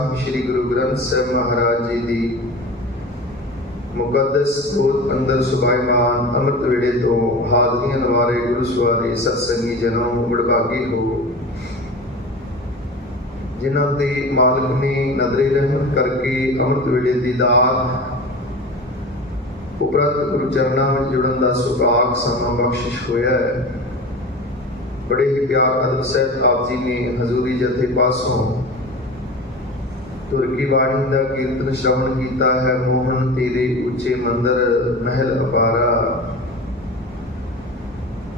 श्री गुरु ग्रंथ साहिब महाराज जी की मुकद्दस गोद अंदर सुभाईमान अमृत वेड़े तो हाजरियां नवारे गुरु सवारे सत्संगी जनों वडभागी हो जिन्हां ते मालिक ने नजरे रहमत करके अमृत वेड़े की दात उपरंत गुरु चरणों में जुड़न का सुभाग समा बख्शिश होया है। बड़े ही प्यार अदब सहित आप जी ने हजूरी जथे पासों तुर की वाणी का कीर्तन श्रवण किया है। मोहन तेरे उच्चे मंदिर महल अपारा।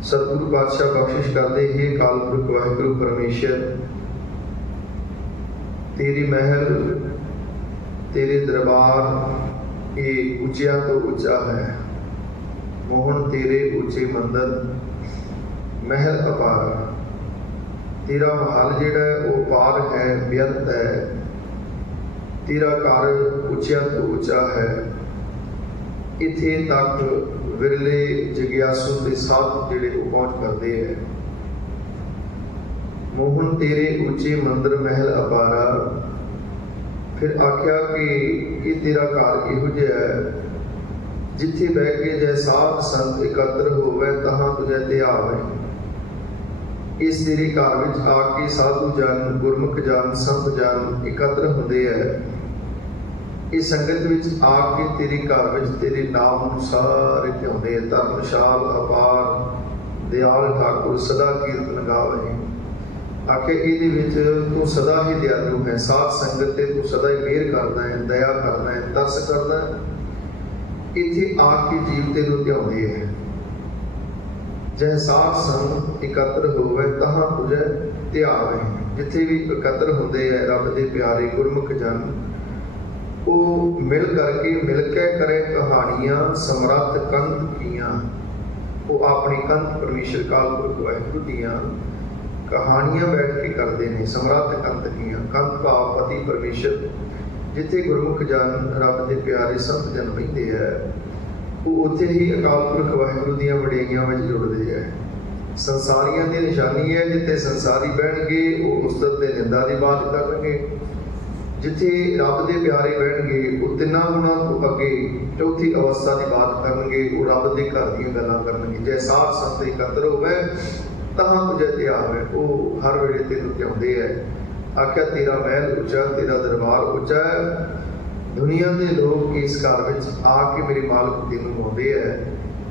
सतगुरु पातशाह बख्शिश करते हे काल पुरख वाहिगुरु परमेश्वर तेरी महल तेरे दरबार ये उच्चिया तो उच्चा है। मोहन तेरे उच्चे मंदिर महल अपारा। तेरा महल जिहड़ा वो पार है बेअंत है। तेरा घर उच्चा तो उच्चा है। इत्थे तक विरले जिग्यासु के साथ जिहड़े वो पहुंच करते हैं। मोहन तेरे उच्चे मंदिर महल अपारा। फिर आख्या कि तेरा घर इहो जिहा है जिथे बह के जै साध संत एकत्र होवे तहां तुझे ध्यावे। इस तेरे घर विच आके साधु जन गुरमुख जन संत जन एकत्र होंदे है। इस संगत विच आके तेरे घर विच तेरे नाम अनुसार ध्याउंदे। धर्मशाल अपार दयाल ठाकुर सदा कीर्तन गावे। आखे इहदे विच तू सदा ही दयालु है। साध संगत ते तू सदा ही मेहर करदा है, दया करदा है, तरस करदा है। इत्थे आके जीव तेनू ध्याउंदे है। जै साध संत एकत्र होवे तहां तुझे ध्यावे। जिथे भी एकत्र होंदे है रब दे प्यारे गुरमुख जन वो मिल के करे कहानियां समरथ कंत कियां। वो अपनी कंत परमेश्वर काल पुरख वाहिगुरू दियां कहानियां बैठ के करते हैं। समरथ कंत कियां। कंत भाव पति परमेश्वर जिथे गुरमुख जन रब दे प्यारे संत जन रहिंदे है वो उत्थे ही अकाल पुरख वाहिगुरू दियां वडियाइयां विच जुड़दे है। संसारियां दी निशानी है जिथे संसारी बहणगे वो उस्तत ते निंदा दी बात करनगे। जिथे रब दे प्यारे बहणगे वो तिन्हां गुणां तो अगे चौथी अवस्था की बात करनगे। वो रब दे घर दीयां गल्लां करनगे। जै साध संत एकत्र होवे तहां तुझे ध्यावे। वो हर वेले तेनू ध्याउंदे है। आख्या तेरा महल उच्चा तेरा दरबार उच्चा है। दुनिया के लोग इस घर विच आके मेरे मालिक तेनू आउंदे है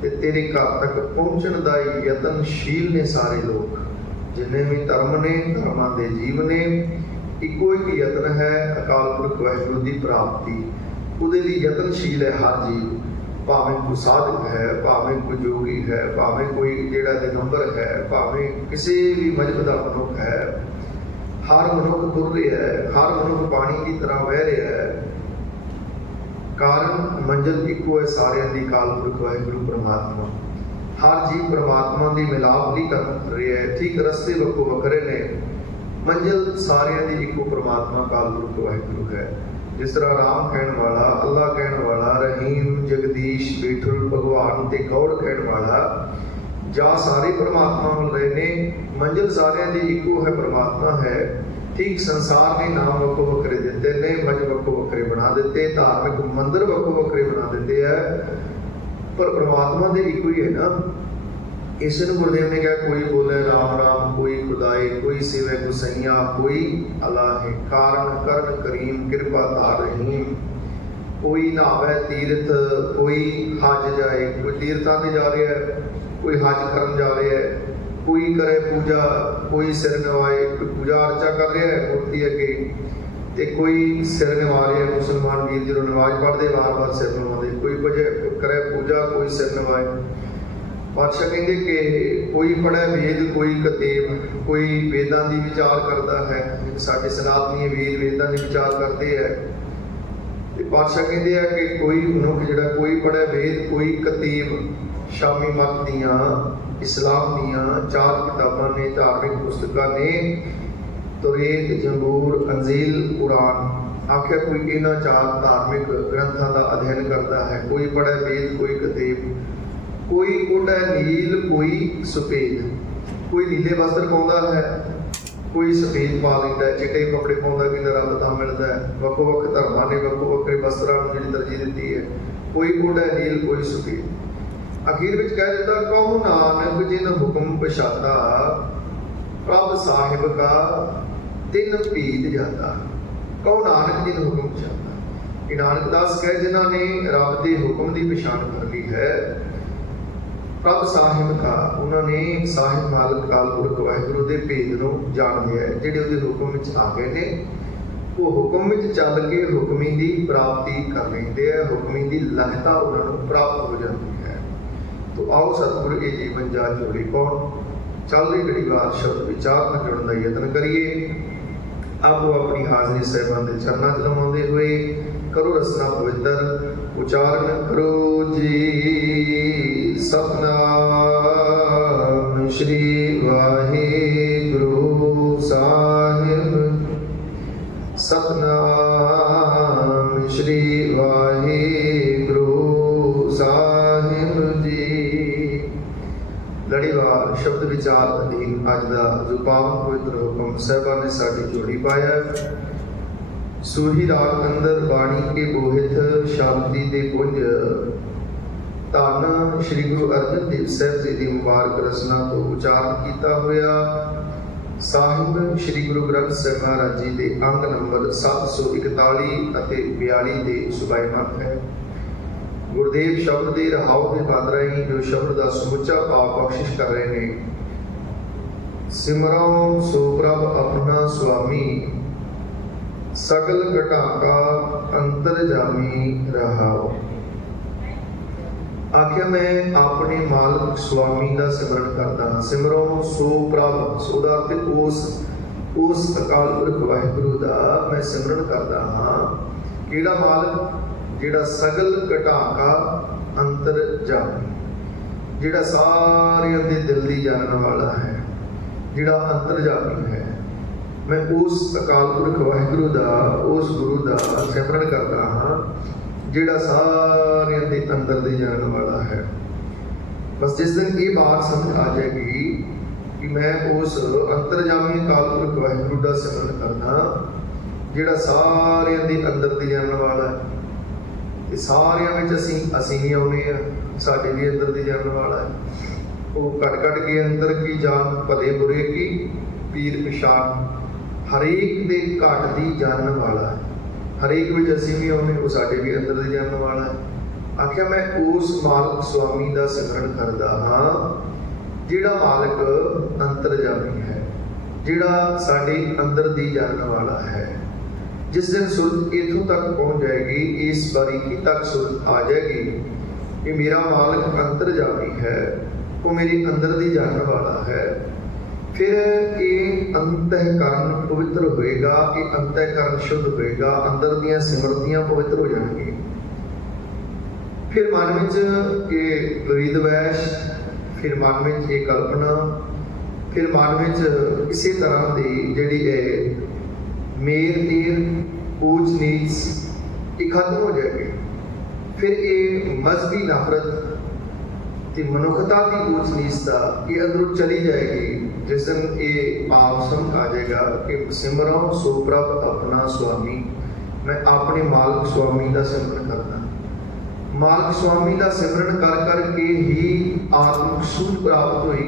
ते तेरे घर तक पहुंचण दा यतनशील ने सारे लोग। जिन्ने भी धर्म ने धर्मां दे जीव ने इको एक यतन है अकाल पुरख वाहिगुरू की प्राप्ति। उहदे लई यतनशील है हर जीव। भावें कोई साधक है, भावें कोई जोगी है, भावें कोई जिहड़ा दिगंबर है, भावें किसी भी मजहब का मनुख है। हर मनुख तुर रहा है, हर मनुख पानी की तरह बह रहा है। कारण मंजिल इको है सारियां दी काल पुरख वाहिगुरू परमात्मा। हर जीव परमात्मा की मिलाप नहीं कर रहा है। ठीक रस्ते वक्को वखरे ने मंजिल सारियां दी इको परमात्मा काल पुरख वाहिगुरू है। जिस तरह राम कहण वाला, अल्लाह कहण वाला, रहीम, जगदीश, विठल, भगवान ते गौड़ कहण वाला जा सारे परमात्मा मिल रहे ने। मंजिल सारियां दी इको है परमात्मा है। ठीक संसार ने नाम वक्को वखरे दिते ने, मजहब वक्को वखरे बना दिते, धार्मिक मंदिर वक्को वखरे बना दिते है, पर परमात्मा दे इको ही है ना। इस गुरुदेव ने कहा कोई बोले राम राम, कोई खुदाए, कोई सिवे गुसैया, कोई अल्लाह है। कारण करण करीम कृपा धार रहीम। कोई नहावे तीर्थ, कोई हज जाए, कोई तीर्थां ते जा रहा है, कोई हज करन जा रहा है, कोई करे पूजा, कोई सिर नवाए, कोई पूजा अर्चा कर रहा है मूर्ति अगे, ते कोई सिर नवा रहा है। मुसलमान वीर जो नमाज पढ़ते बार बार सिर नवाते, कोई कुछ करे पूजा, कोई सिर नवाए। पातशाह कहते कि कोई पढ़े वेद, कोई कतेब, कोई वेदां की विचार करता है। साडे सनातनी वेद वेदां की विचार करते हैं। पातशाह कहते हैं कि कोई मनुख जिहड़ा कोई पढ़े वेद, कोई कतेब। शामी मत दियां इस्लाम दियां 4 किताबां ने, धार्मिक पुस्तकां ने, तौरेत, जबूर, अंजील, कुरान। आखिर कोई इन्हां 4 धार्मिक ग्रंथां का अध्ययन करता है। कोई पढ़े वेद, कोई कतेब, कोई उड़ नील, कोई सफेद, कोई नीले वस्त्र पाउंदा है, कोई सफेद पा लेंदा है, चिट्टे कपड़े पाउंदा, कहंदा रब तां मिलदा है। वक् वक् धर्मां ने वक् वक् वस्त्रां नूं जिहड़ी तरजीह दित्ती है, कोई उड़ा नील कोई सफेद। अखीर विच कह दित्ता कहो नानक जिन हुक्म पछाता, प्रभ साहिब का तिन भीत जाता। कहो नानक जिन हुक्म पछाता, कि नानक दास कह जिन्हां ने रब दे हुक्म की पछाण कर ली है। प्रभ साहिब का, उन्होंने साहिब मालक काल पुरख वाहिगुरू के भेद को जान लिया है, जिहड़े उहदे हुक्म विच आ गए ने, वो हुक्म विच चल के हुक्मी की प्राप्ति कर लेंदे है, हुक्मी की लहता उन्होंने प्राप्त हो जाती है। तो आओ सतगुरु ये जीवन जाच जोड़ी कौन चल रही घड़ी वार शब्द विचार में जुड़न का यत्न करिए। आपको अपनी हाजरी साहिबान के चरणों च लवाते हुए करो रसना पवित्र, उचारण करो जी सतनाम श्री वाहिगुरु साहिब। सतनाम श्री वाहिगुरु साहिब जी। लड़ीवार शब्द विचार अधीन अज का जो पावन पवित्र हुक्म साहिबान ने साड़ी जोड़ी पाया। सूही राग अंदर बाणी के बोहित शांति दे पुंज, धन श्री गुरु अर्जन देव साहब जी की मुबारक रचना तो उचारण किया होया। साहिब श्री गुरु ग्रंथ साहिब महाराज जी के अंग नंबर 741 ਅਤੇ 42 ਦੇ ਸੁਭਾਈਮਾਨ है। गुरदेव शब्द के रहाव के बादराई जो शब्द का समुचा पाप बख्शिश कर रहे हैं। सिमरो सो प्रभ अपना स्वामी, सकल घटाका अंतर जामी रहाओ। आख्या मैं अपने मालक स्वामी का सिमरन करता हाँ। सिमरो सो प्रभ, सो दा अर्थ उस अकाल पुरख वाहिगुरू का मैं सिमरन करता हाँ। किहड़ा मालक, जिहड़ा सगल घटाका अंतर जामी, जिहड़ा सारियां दे दिल दी जानने वाला है, जिहड़ा अंतर जामी है। मैं उस अकाल पुरख वाहिगुरू का, उस गुरु का सिमरन करता हाँ, जिहड़ा सारियां दे अंदर दे जानने वाला है। बस जिस दिन ये बात समझ आ जाएगी कि मैं उस अंतरजामी अकाल पुरख वाहिगुरू का सिमरन करना, जिहड़ा सारियां दे अंदर दे जानने वाला है। सारियां विच असीं भी आउणे आ, साडे भी अंदर दे जानने वाला है। वो कट कट के अंदर की जान, भले बुरे की पीर पछाण, हरेक दे घट दी जानने वाला है। हरेक विच असीं भी आउणे, वो साडे भी अंदर दे जानने वाला है। आख्या मैं उस मालक स्वामी का सिमरन करदा हाँ, जिहड़ा मालक अंतरजामी है, जिहड़ा साडे अंदर दी जानने वाला है। जिस दिन सुरत इथों तक पहुँच जाएगी, इस बारीकी तक सुरत आ जाएगी कि मेरा मालक अंतरजामी है, वो मेरे अंदर दी जानने वाला है। फिर ये अंतःकरण पवित्र होएगा, ये अंतःकरण शुद्ध होएगा, अंदर दियां सिमरतियां पवित्र हो जाएंगी। फिर मन में ये विविध वैश, फिर मन में ये कल्पना, फिर मन में किसी तरह की जिहड़ी है मेर तीर ऊंच नीच ये खत्म हो जाएगी। फिर ये मजहबी नफरत की मनुखता की ऊंच नीचता ये अंदरों चली जाएगी। जिस दिन ये आप समझ आ जाएगा कि सिमरो सो प्रभ अपना स्वामी, मैं अपने मालक स्वामी का सिमरन करना। मालक स्वामी का सिमरन कर करके ही आत्मिक सूझ प्राप्त हुई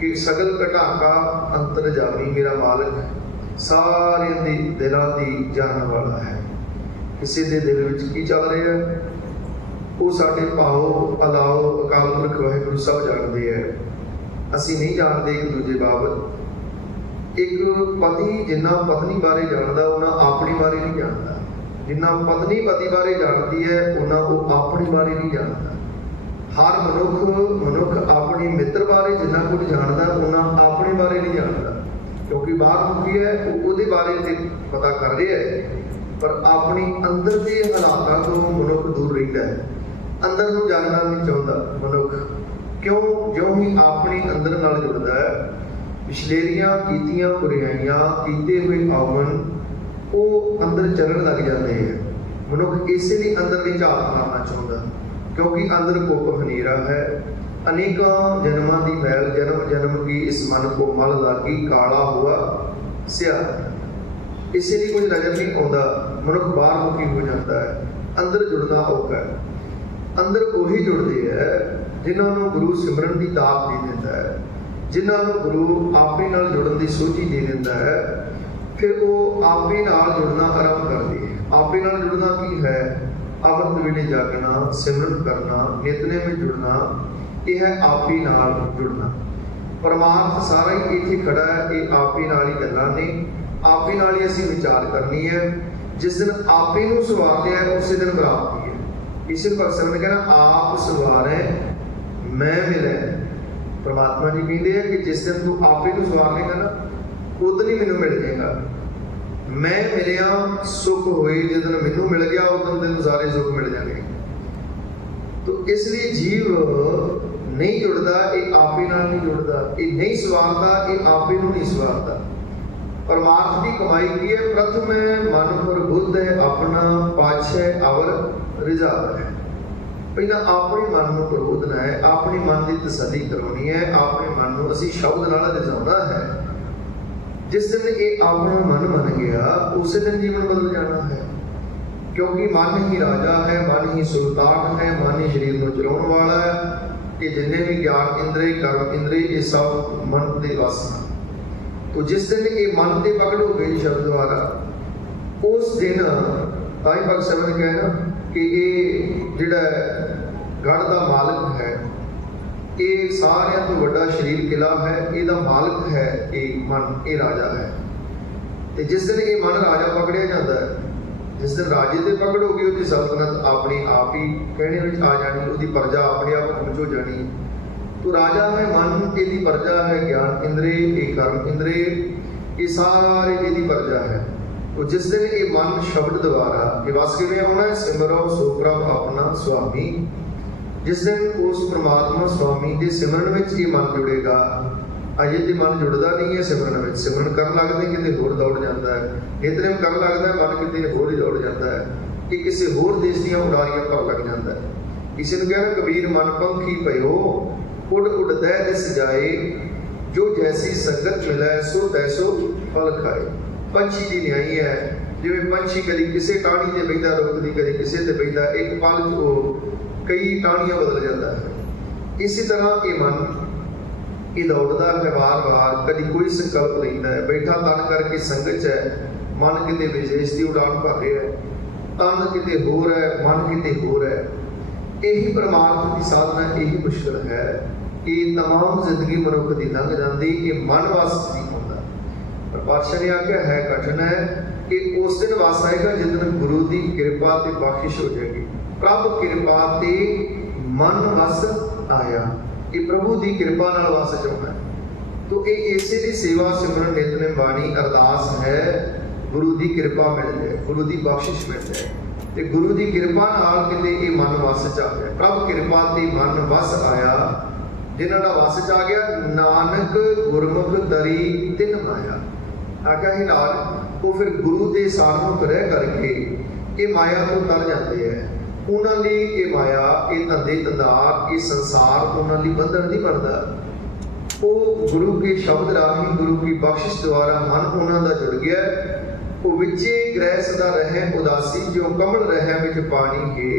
कि सगल घटाका अंतरजामी मेरा मालक सारे दिलों की जानने वाला है। किसी के दिल में की चल रहा है वो साढ़े भाव अलाओ अकाल पुरख वाहिगुरू सब जानते हैं। असी नहीं जानते एक दूजे बाबत। एक पति जिन्ना पत्नी बारे जानता उन्ना अपनी बारे नहीं जानता, जिन्ना पत्नी पति बारे जानती है उन्ना वो अपनी बारे नहीं जानता। हर मनुख अपने मित्र बारे जिन्ना कुछ जानता उन्ना अपने बारे नहीं जानता, क्योंकि बाहर मुखी है वो बारे पता कर रहे है, पर अपनी अंदर के हालातों तो मनुख दूर रहता है, अंदर को जानना नहीं चाहता मनुख। क्यों? जो ही अपने अंदर नाल जुड़ता है, पिछलेरियां कीतियां बुराइयां कीते हुए आवन वो अंदर चलन लग जाते हैं। मनुख इसे लिए अंदर नहीं झात मारना चाहता, क्योंकि अंदर कोप हनेरा है, अनेकों जन्मां दी मैल जन्म जन्म की इस मन को मल लागी काला हुआ स्याह। इसे भी कुछ नजर नहीं आता, मनुख बाहर मुखी हो जाता है, अंदर जुड़ना औखा है। अंदर ਉਹੀ जुड़ते हैं जिन्होंने गुरु सिमरन की दात दे देता है, जिन्होंने गुरु आपे नाल जुड़न की सोझी दे देता है। फिर वो आपे नाल जुड़ना आरंभ करते हैं। आपे नाल जुड़ना की है? अमृत वेले जागना, सिमरन करना, नितने में जुड़ना, यह है आपे नाल जुड़ना। परमार्थ सारा ही इत्थे खड़ा है, ये आपे नाल ही गल्लां ने, आपे नाल ही असीं विचार करनी है। जिस दिन आपे नूं सवारते हैं उस दिन प्राप्ति है। इसे भगत ने कहना आप सवारे मैं मिले। परमात्मा जी कहते हैं कि जिस दिन तू आपे नूं सवार लेगा ना उदन ही मैनूं मिल जाएगा। मैं मिलिया सुख होए, जिस दिन मैनूं मिल गया उदन तेनूं सारे सुख मिल जाएंगे। तो इसलिए जीव नहीं जुड़ता, ये आपे नाल नहीं जुड़ता, ये नहीं सवारता, ये आपे नूं नहीं सवारता। परमार्थ की कमाई की है? प्रथम मन पर बुद्ध है अपना, पाछे अवर रिजाव है। पहला अपने मन को प्रबोधना है, अपने मन की तसल्ली करवानी है, अपने मन को असीं शब्द नाल रिझाउणा है। जिस दिन ये अपना मन बन गया उस दिन जीवन बदल जाना है, क्योंकि मन ही राजा है, मन ही सुल्तान है, मन ही शरीर को चलाने वाला है। कि जिन्हें भी ज्ञान इंद्रिय कर्म इंद्रिय ये सब मन के वस हैं। तो जिस दिन ये मन से पकड़ हो गई शब्द द्वारा, उस दिन ताई भगत साहब ने कहना कि ये जिहड़ा गढ़ का मालिक है, ये सारिਆਂ ਤੋਂ ਵੱਡਾ शरीर किला है, ਇਹਦਾ मालिक है ये मन, ये राजा है। तो जिस दिन ये मन राजा पकड़िया जाता है, जिस दिन राजे ते पकड़ हो गई, उसकी सल्तनत अपनी आप ही कहने में आ जानी, उसकी प्रजा अपने आप पहुँच हो जानी। तो राजा है मन, यदि प्रजा है ज्ञान इंद्रिय, ये कर्म इंद्रिय, ये सारे यदि प्रजा है। तो जिस दिन ये मन शब्द द्वारा ये वस किवें होना है? सिमरो सो प्रभ अपना स्वामी। जिस दिन उस परमात्मा स्वामी के सिमरन में ये मन जुड़ेगा। अजे तो मन जुड़ता नहीं है सिमरन में, सिमरन कर लगते कितने होर दौड़ जाता है, नितनेम कर लगता है मन कितने होर ही दौड़ जाता है, कि किसी होर देश दी उड़ारियां पर लग जाता है। किसी ने कहना कबीर मन पंखी पयो उड़ उड़ दै दिस जाए, जो जैसी संगत मिले सो तैसो फल खाए। पंछी की न्याई है, जिवें पंछी कभी किसी टाणी से बहिंदा रुकदी, कभी किसी से बहिंदा, एक पल वो कई टाणियां बदल जाता है। इसी तरह ये मन ये दौड़ता है बार बार, कभी कोई संकल्प लेता है, बैठा तन करके संगत है, मन किते विशेष की उड़ान भर रहा है, तन किते होर है, मन किते होर है। यही परमार्थ की साधना, यही मुश्किल है कि तमाम जिंदगी मनुख की लंघ जाती, ये मन वस नहीं होता। पर पातशाह ने आख्या है कठिन है कि उस दिन वस आएगा जिस दिन गुरु की कृपा ते बख्शिश हो जाएगी। प्रभ कृपा ते मन वस आया, ये प्रभु की कृपा नाल वस चाहना है। तो ये इसे की सेवा सिमरन नितनेम बाणी अरदास है, गुरु की कृपा मिल जाए, गुरु की बख्शिश मिल जाए। तो गुरु की कृपा नाल किते ये मन वस च आ गया। प्रभ कृपा ते मन वस आया, जिन्हां दा वस च आ गया नानक गुरमुख दरी तिन माया। आख्या ही नाल वो फिर गुरु के सारमुख रह करके ये माया तो तर जाते हैं। उन्होंने ये माया, ये धंधे धंधार, ये संसार उन्होंने बंधन नहीं बनता। वो गुरु के शब्द राही, गुरु की बख्शिश द्वारा मन उन्होंने जुड़ गया। वो विचे ग्रह सदा रहे उदासी, जो कमल रहे विच पानी के।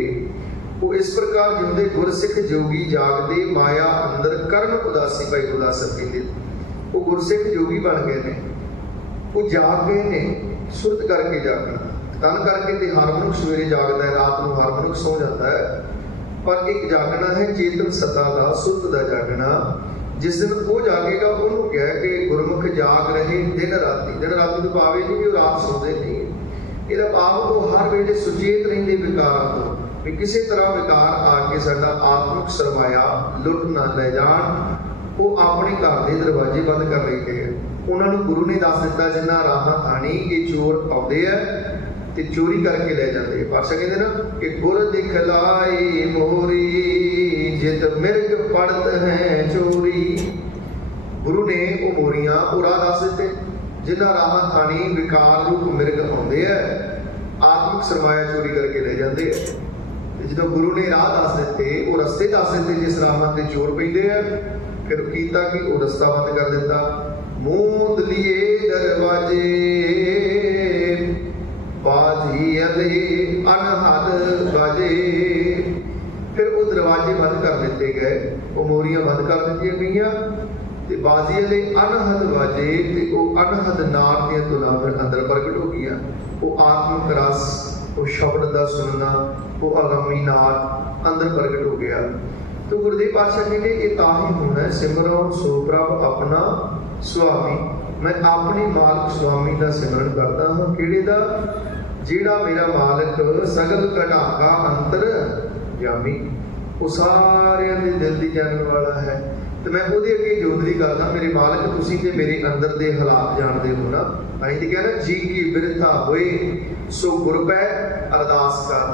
वो इस प्रकार जिंदे गुरसिख जोगी जागदे, माया अंदर कर्म उदासी। भाई उदासन कहते वो गुरसिख जोगी बन गए ने, वो जाग गए ने, सुरत करके जागना तन करके। तो हर मनुख सवेरे जागता है, रात को हर मनुख सो जाता है, पर एक जागना है चेतन सत्ता का, सुरत का जागना। जिस दिन वो जागेगा उन्होंने कहा कि गुरमुख जाग रहे दिन राति। दिन राति तो पावे नहीं भी रात सोते नहीं, ये भाव वो हर वेले सुचेत रहते विकारां तो, भी किसी तरह विकार आके साडा आत्मिक सरमाया लुट ना ले जान। वो अपने घर के दरवाजे बंद कर लेते हैं। उन्होंने गुरु ने दस दिता जिन्ना राह थानी ये चोर आते हैं ते चोरी करके ले जाते हैं। पातशाह कहते ना कि गुर दिखलाई मोहरी, जित मिर्ग पड़त है चोरी। गुरु ने वो मोरियां वो राह दस दिते जिन्ना राह थानी विकार रूप मिर्ग आते हैं, आत्मिक सरमाया चोरी करके ले जाते हैं। जो गुरु ने राह दस दिते, वो रस्ते दस दिते जिस राह ते चोर पैंदे आ, फिर कीता कि वो रस्ता बंद कर दिता। मूंद लिए दरवाजे बाजी अले अनहद बाजे, फिर वो दरवाजे बंद कर दिते गए, वो मोरियां बंद कर दी गई ते बाजी अले अनहद बाजे, ते वो अनहद नार दियां धुनां फिर अंदर प्रगट हो गई। वो आत्मक रस, वो शब्द का सुनना, वो आगामी नार अंदर प्रगट हो गया। तो गुरुदेव पातशाह कहते ये ताही होना है, सिमरो सो प्रभ अपना स्वामी। मैं अपने मालिक स्वामी का सिमरन करता हाँ, किहड़े दा? जिहड़ा मेरा मालिक सगल घटाका अंतर जामी, वो सारियां दे दिल दी जानने वाला है। तो मैं ਉਹਦੇ ਅੱਗੇ ਜੋਦਰੀ ਕਰਦਾ, ਮੇਰੇ ਮਾਲਕ ਤੁਸੀਂ ਤੇ ਮੇਰੇ ਅੰਦਰ ਦੇ ਹਾਲਾਤ ਜਾਣਦੇ ਹੋ ਨਾ। ਅਸੀਂ ਤੇ ਕਹਿੰਦੇ ਜੀ ਕੀ ਬਿਰਥਾ ਹੋਏ ਸੋ ਗੁਰਪੈ ਅਰਦਾਸ ਕਰ।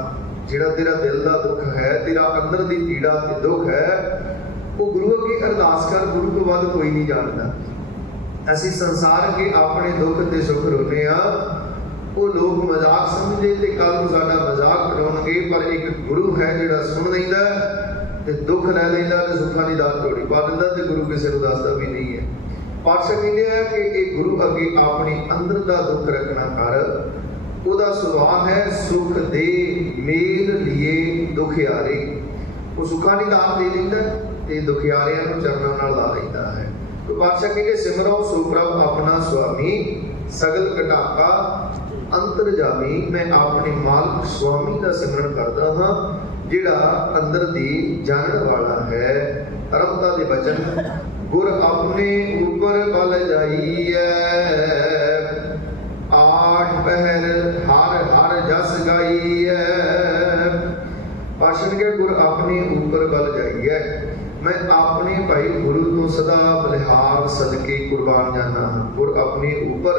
ਜਿਹੜਾ ਤੇਰਾ ਦਿਲ ਦਾ ਦੁੱਖ ਹੈ, ਤੇਰਾ ਅੰਦਰ ਦੀ ਪੀੜਾ ਤੇ ਦੁੱਖ ਹੈ, ਉਹ ਗੁਰੂ ਅੱਗੇ ਅਰਦਾਸ ਕਰ। ਗੁਰੂ ਤੋਂ ਵੱਧ ਕੋਈ ਨਹੀਂ ਜਾਣਦਾ। ਅਸੀਂ ਸੰਸਾਰ ਅੱਗੇ ਆਪਣੇ ਦੁੱਖ ਤੇ ਸੁੱਖ ਰੋਨੇ ਆ, ਉਹ ਲੋਕ ਮਜ਼ਾਕ ਸਮਝਦੇ ਤੇ ਕੱਲ ਨੂੰ ਸਾਡਾ ਮਜ਼ਾਕ ਉਡਾਉਣਗੇ। ਪਰ ਇੱਕ ਗੁਰੂ ਹੈ ਜਿਹੜਾ ਸੁਣ ਲੈਂਦਾ ਤੇ ਦੁੱਖ ਲੈ ਲੈਂਦਾ ਤੇ ਸੁੱਖਾਂ ਦੀ ਦਾਤ ਝੋਲੀ ਪਾ ਦਿੰਦਾ, ਤੇ ਗੁਰੂ ਕਿਸੇ ਨੂੰ ਦੱਸਦਾ ਵੀ ਨਹੀਂ ਹੈ। ਪਾਤਸ਼ਾਹ ਕਹਿੰਦੇ ਆ ਕਿ ਇਹ ਗੁਰੂ ਅੱਗੇ ਆਪਣੀ ਅੰਦਰ ਦਾ ਦੁੱਖ ਰੱਖਣਾ ਕਰ। ਉਹਦਾ ਸੁਭਾਅ ਹੈ ਸੁਖ ਦੇ ਮੇਲ ਲੀਏ ਦੁਖਿਆਰੇ। ਉਹ ਸੁੱਖਾਂ ਦੀ ਦਾਤ ਦੇ ਦਿੰਦਾ ਤੇ ਦੁਖਿਆਰਿਆਂ ਨੂੰ ਚਰਨਾਂ ਨਾਲ ਲਾ ਲੈਂਦਾ ਹੈ। तो पातशाह कहते सिमरो सो प्रभ अपना स्वामी, सगल घटाका अंतर जामी। मैं अपने मालिक स्वामी का सिमरन करता हाँ, जिहड़ा अंदर दी जानन वाला है। रमता दे वचन गुर अपने ऊपर बल जाइए, आठ पहर हर हर जस गाइए। पातशाह के गुर अपने ऊपर बल जाइए। मैं अपने भाई गुरु तो सदा बलिहार सदके कुर्बान जाना हाँ। गुर अपने ऊपर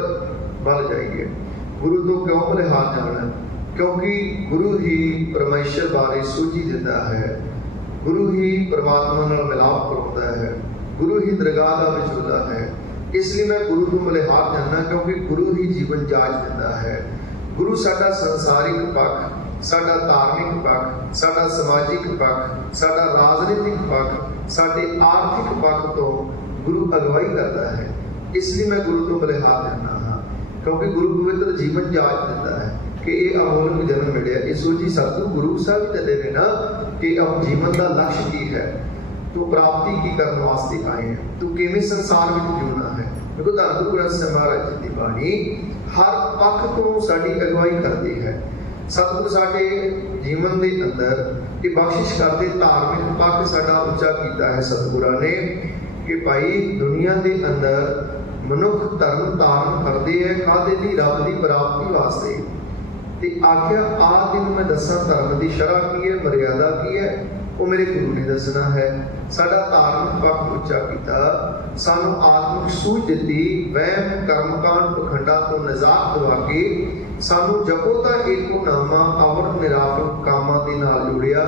बल जाइए। गुरु तो क्यों बलिहार जाना? क्योंकि गुरु ही परमेश्वर बारे सूझी देता है, गुरु ही परमात्मा नाल मिलाप करवाता है, गुरु ही दरगाह का विचोला है। इसलिए मैं गुरु को बलिहार जाना, क्योंकि गुरु ही जीवन जाच देता है। गुरु साडा संसारिक पक्ष, साडा धार्मिक पक्ष, साडा समाजिक पक्ष, साडा राजनीतिक पक्ष, साडे आर्थिक पक्ष तो गुरु अगवाई करता है। इसलिए मैं गुरु तो बलिहार जाना हाँ, क्योंकि गुरु पवित्र जीवन जाच देता है कि ये अमोलक जन्म मिले। ये सोची सतगुरु गुरु साहब कहते हैं ना कि अब जीवन का लक्ष्य की है, तो प्राप्ति की करने वास्ते आए हैं, तो किवें संसार में जीना है। देखो धर्म गुरु ग्रंथ ਸਾਹਿਬ ਮਹਾਰਾਜ जी की बाणी हर पक्ष तो साडी अगवाई करती है। सतगुरु साडे जीवन के अंदर ये बख्शिश करते धार्मिक पक्ष साडा उच्चा किया है सतगुरां ने कि भाई दुनिया के अंदर मनुख धर्म धारण करते हैं काहदे दी? रब की प्राप्ति वास्ते। ते आख्या आ दिन मैं दसा धर्म की शरह की है, मर्यादा की है, वो मेरे गुरु ने दसना है। साडा धार्मिक पक्ष उच्चा किया, सानू आत्मिक सूझ दी, वहम कर्मकांड पखंडा तो निजात दवा के सानू जपो ता एको नामा अवर निरापर कामां दे नाल जुड़िया।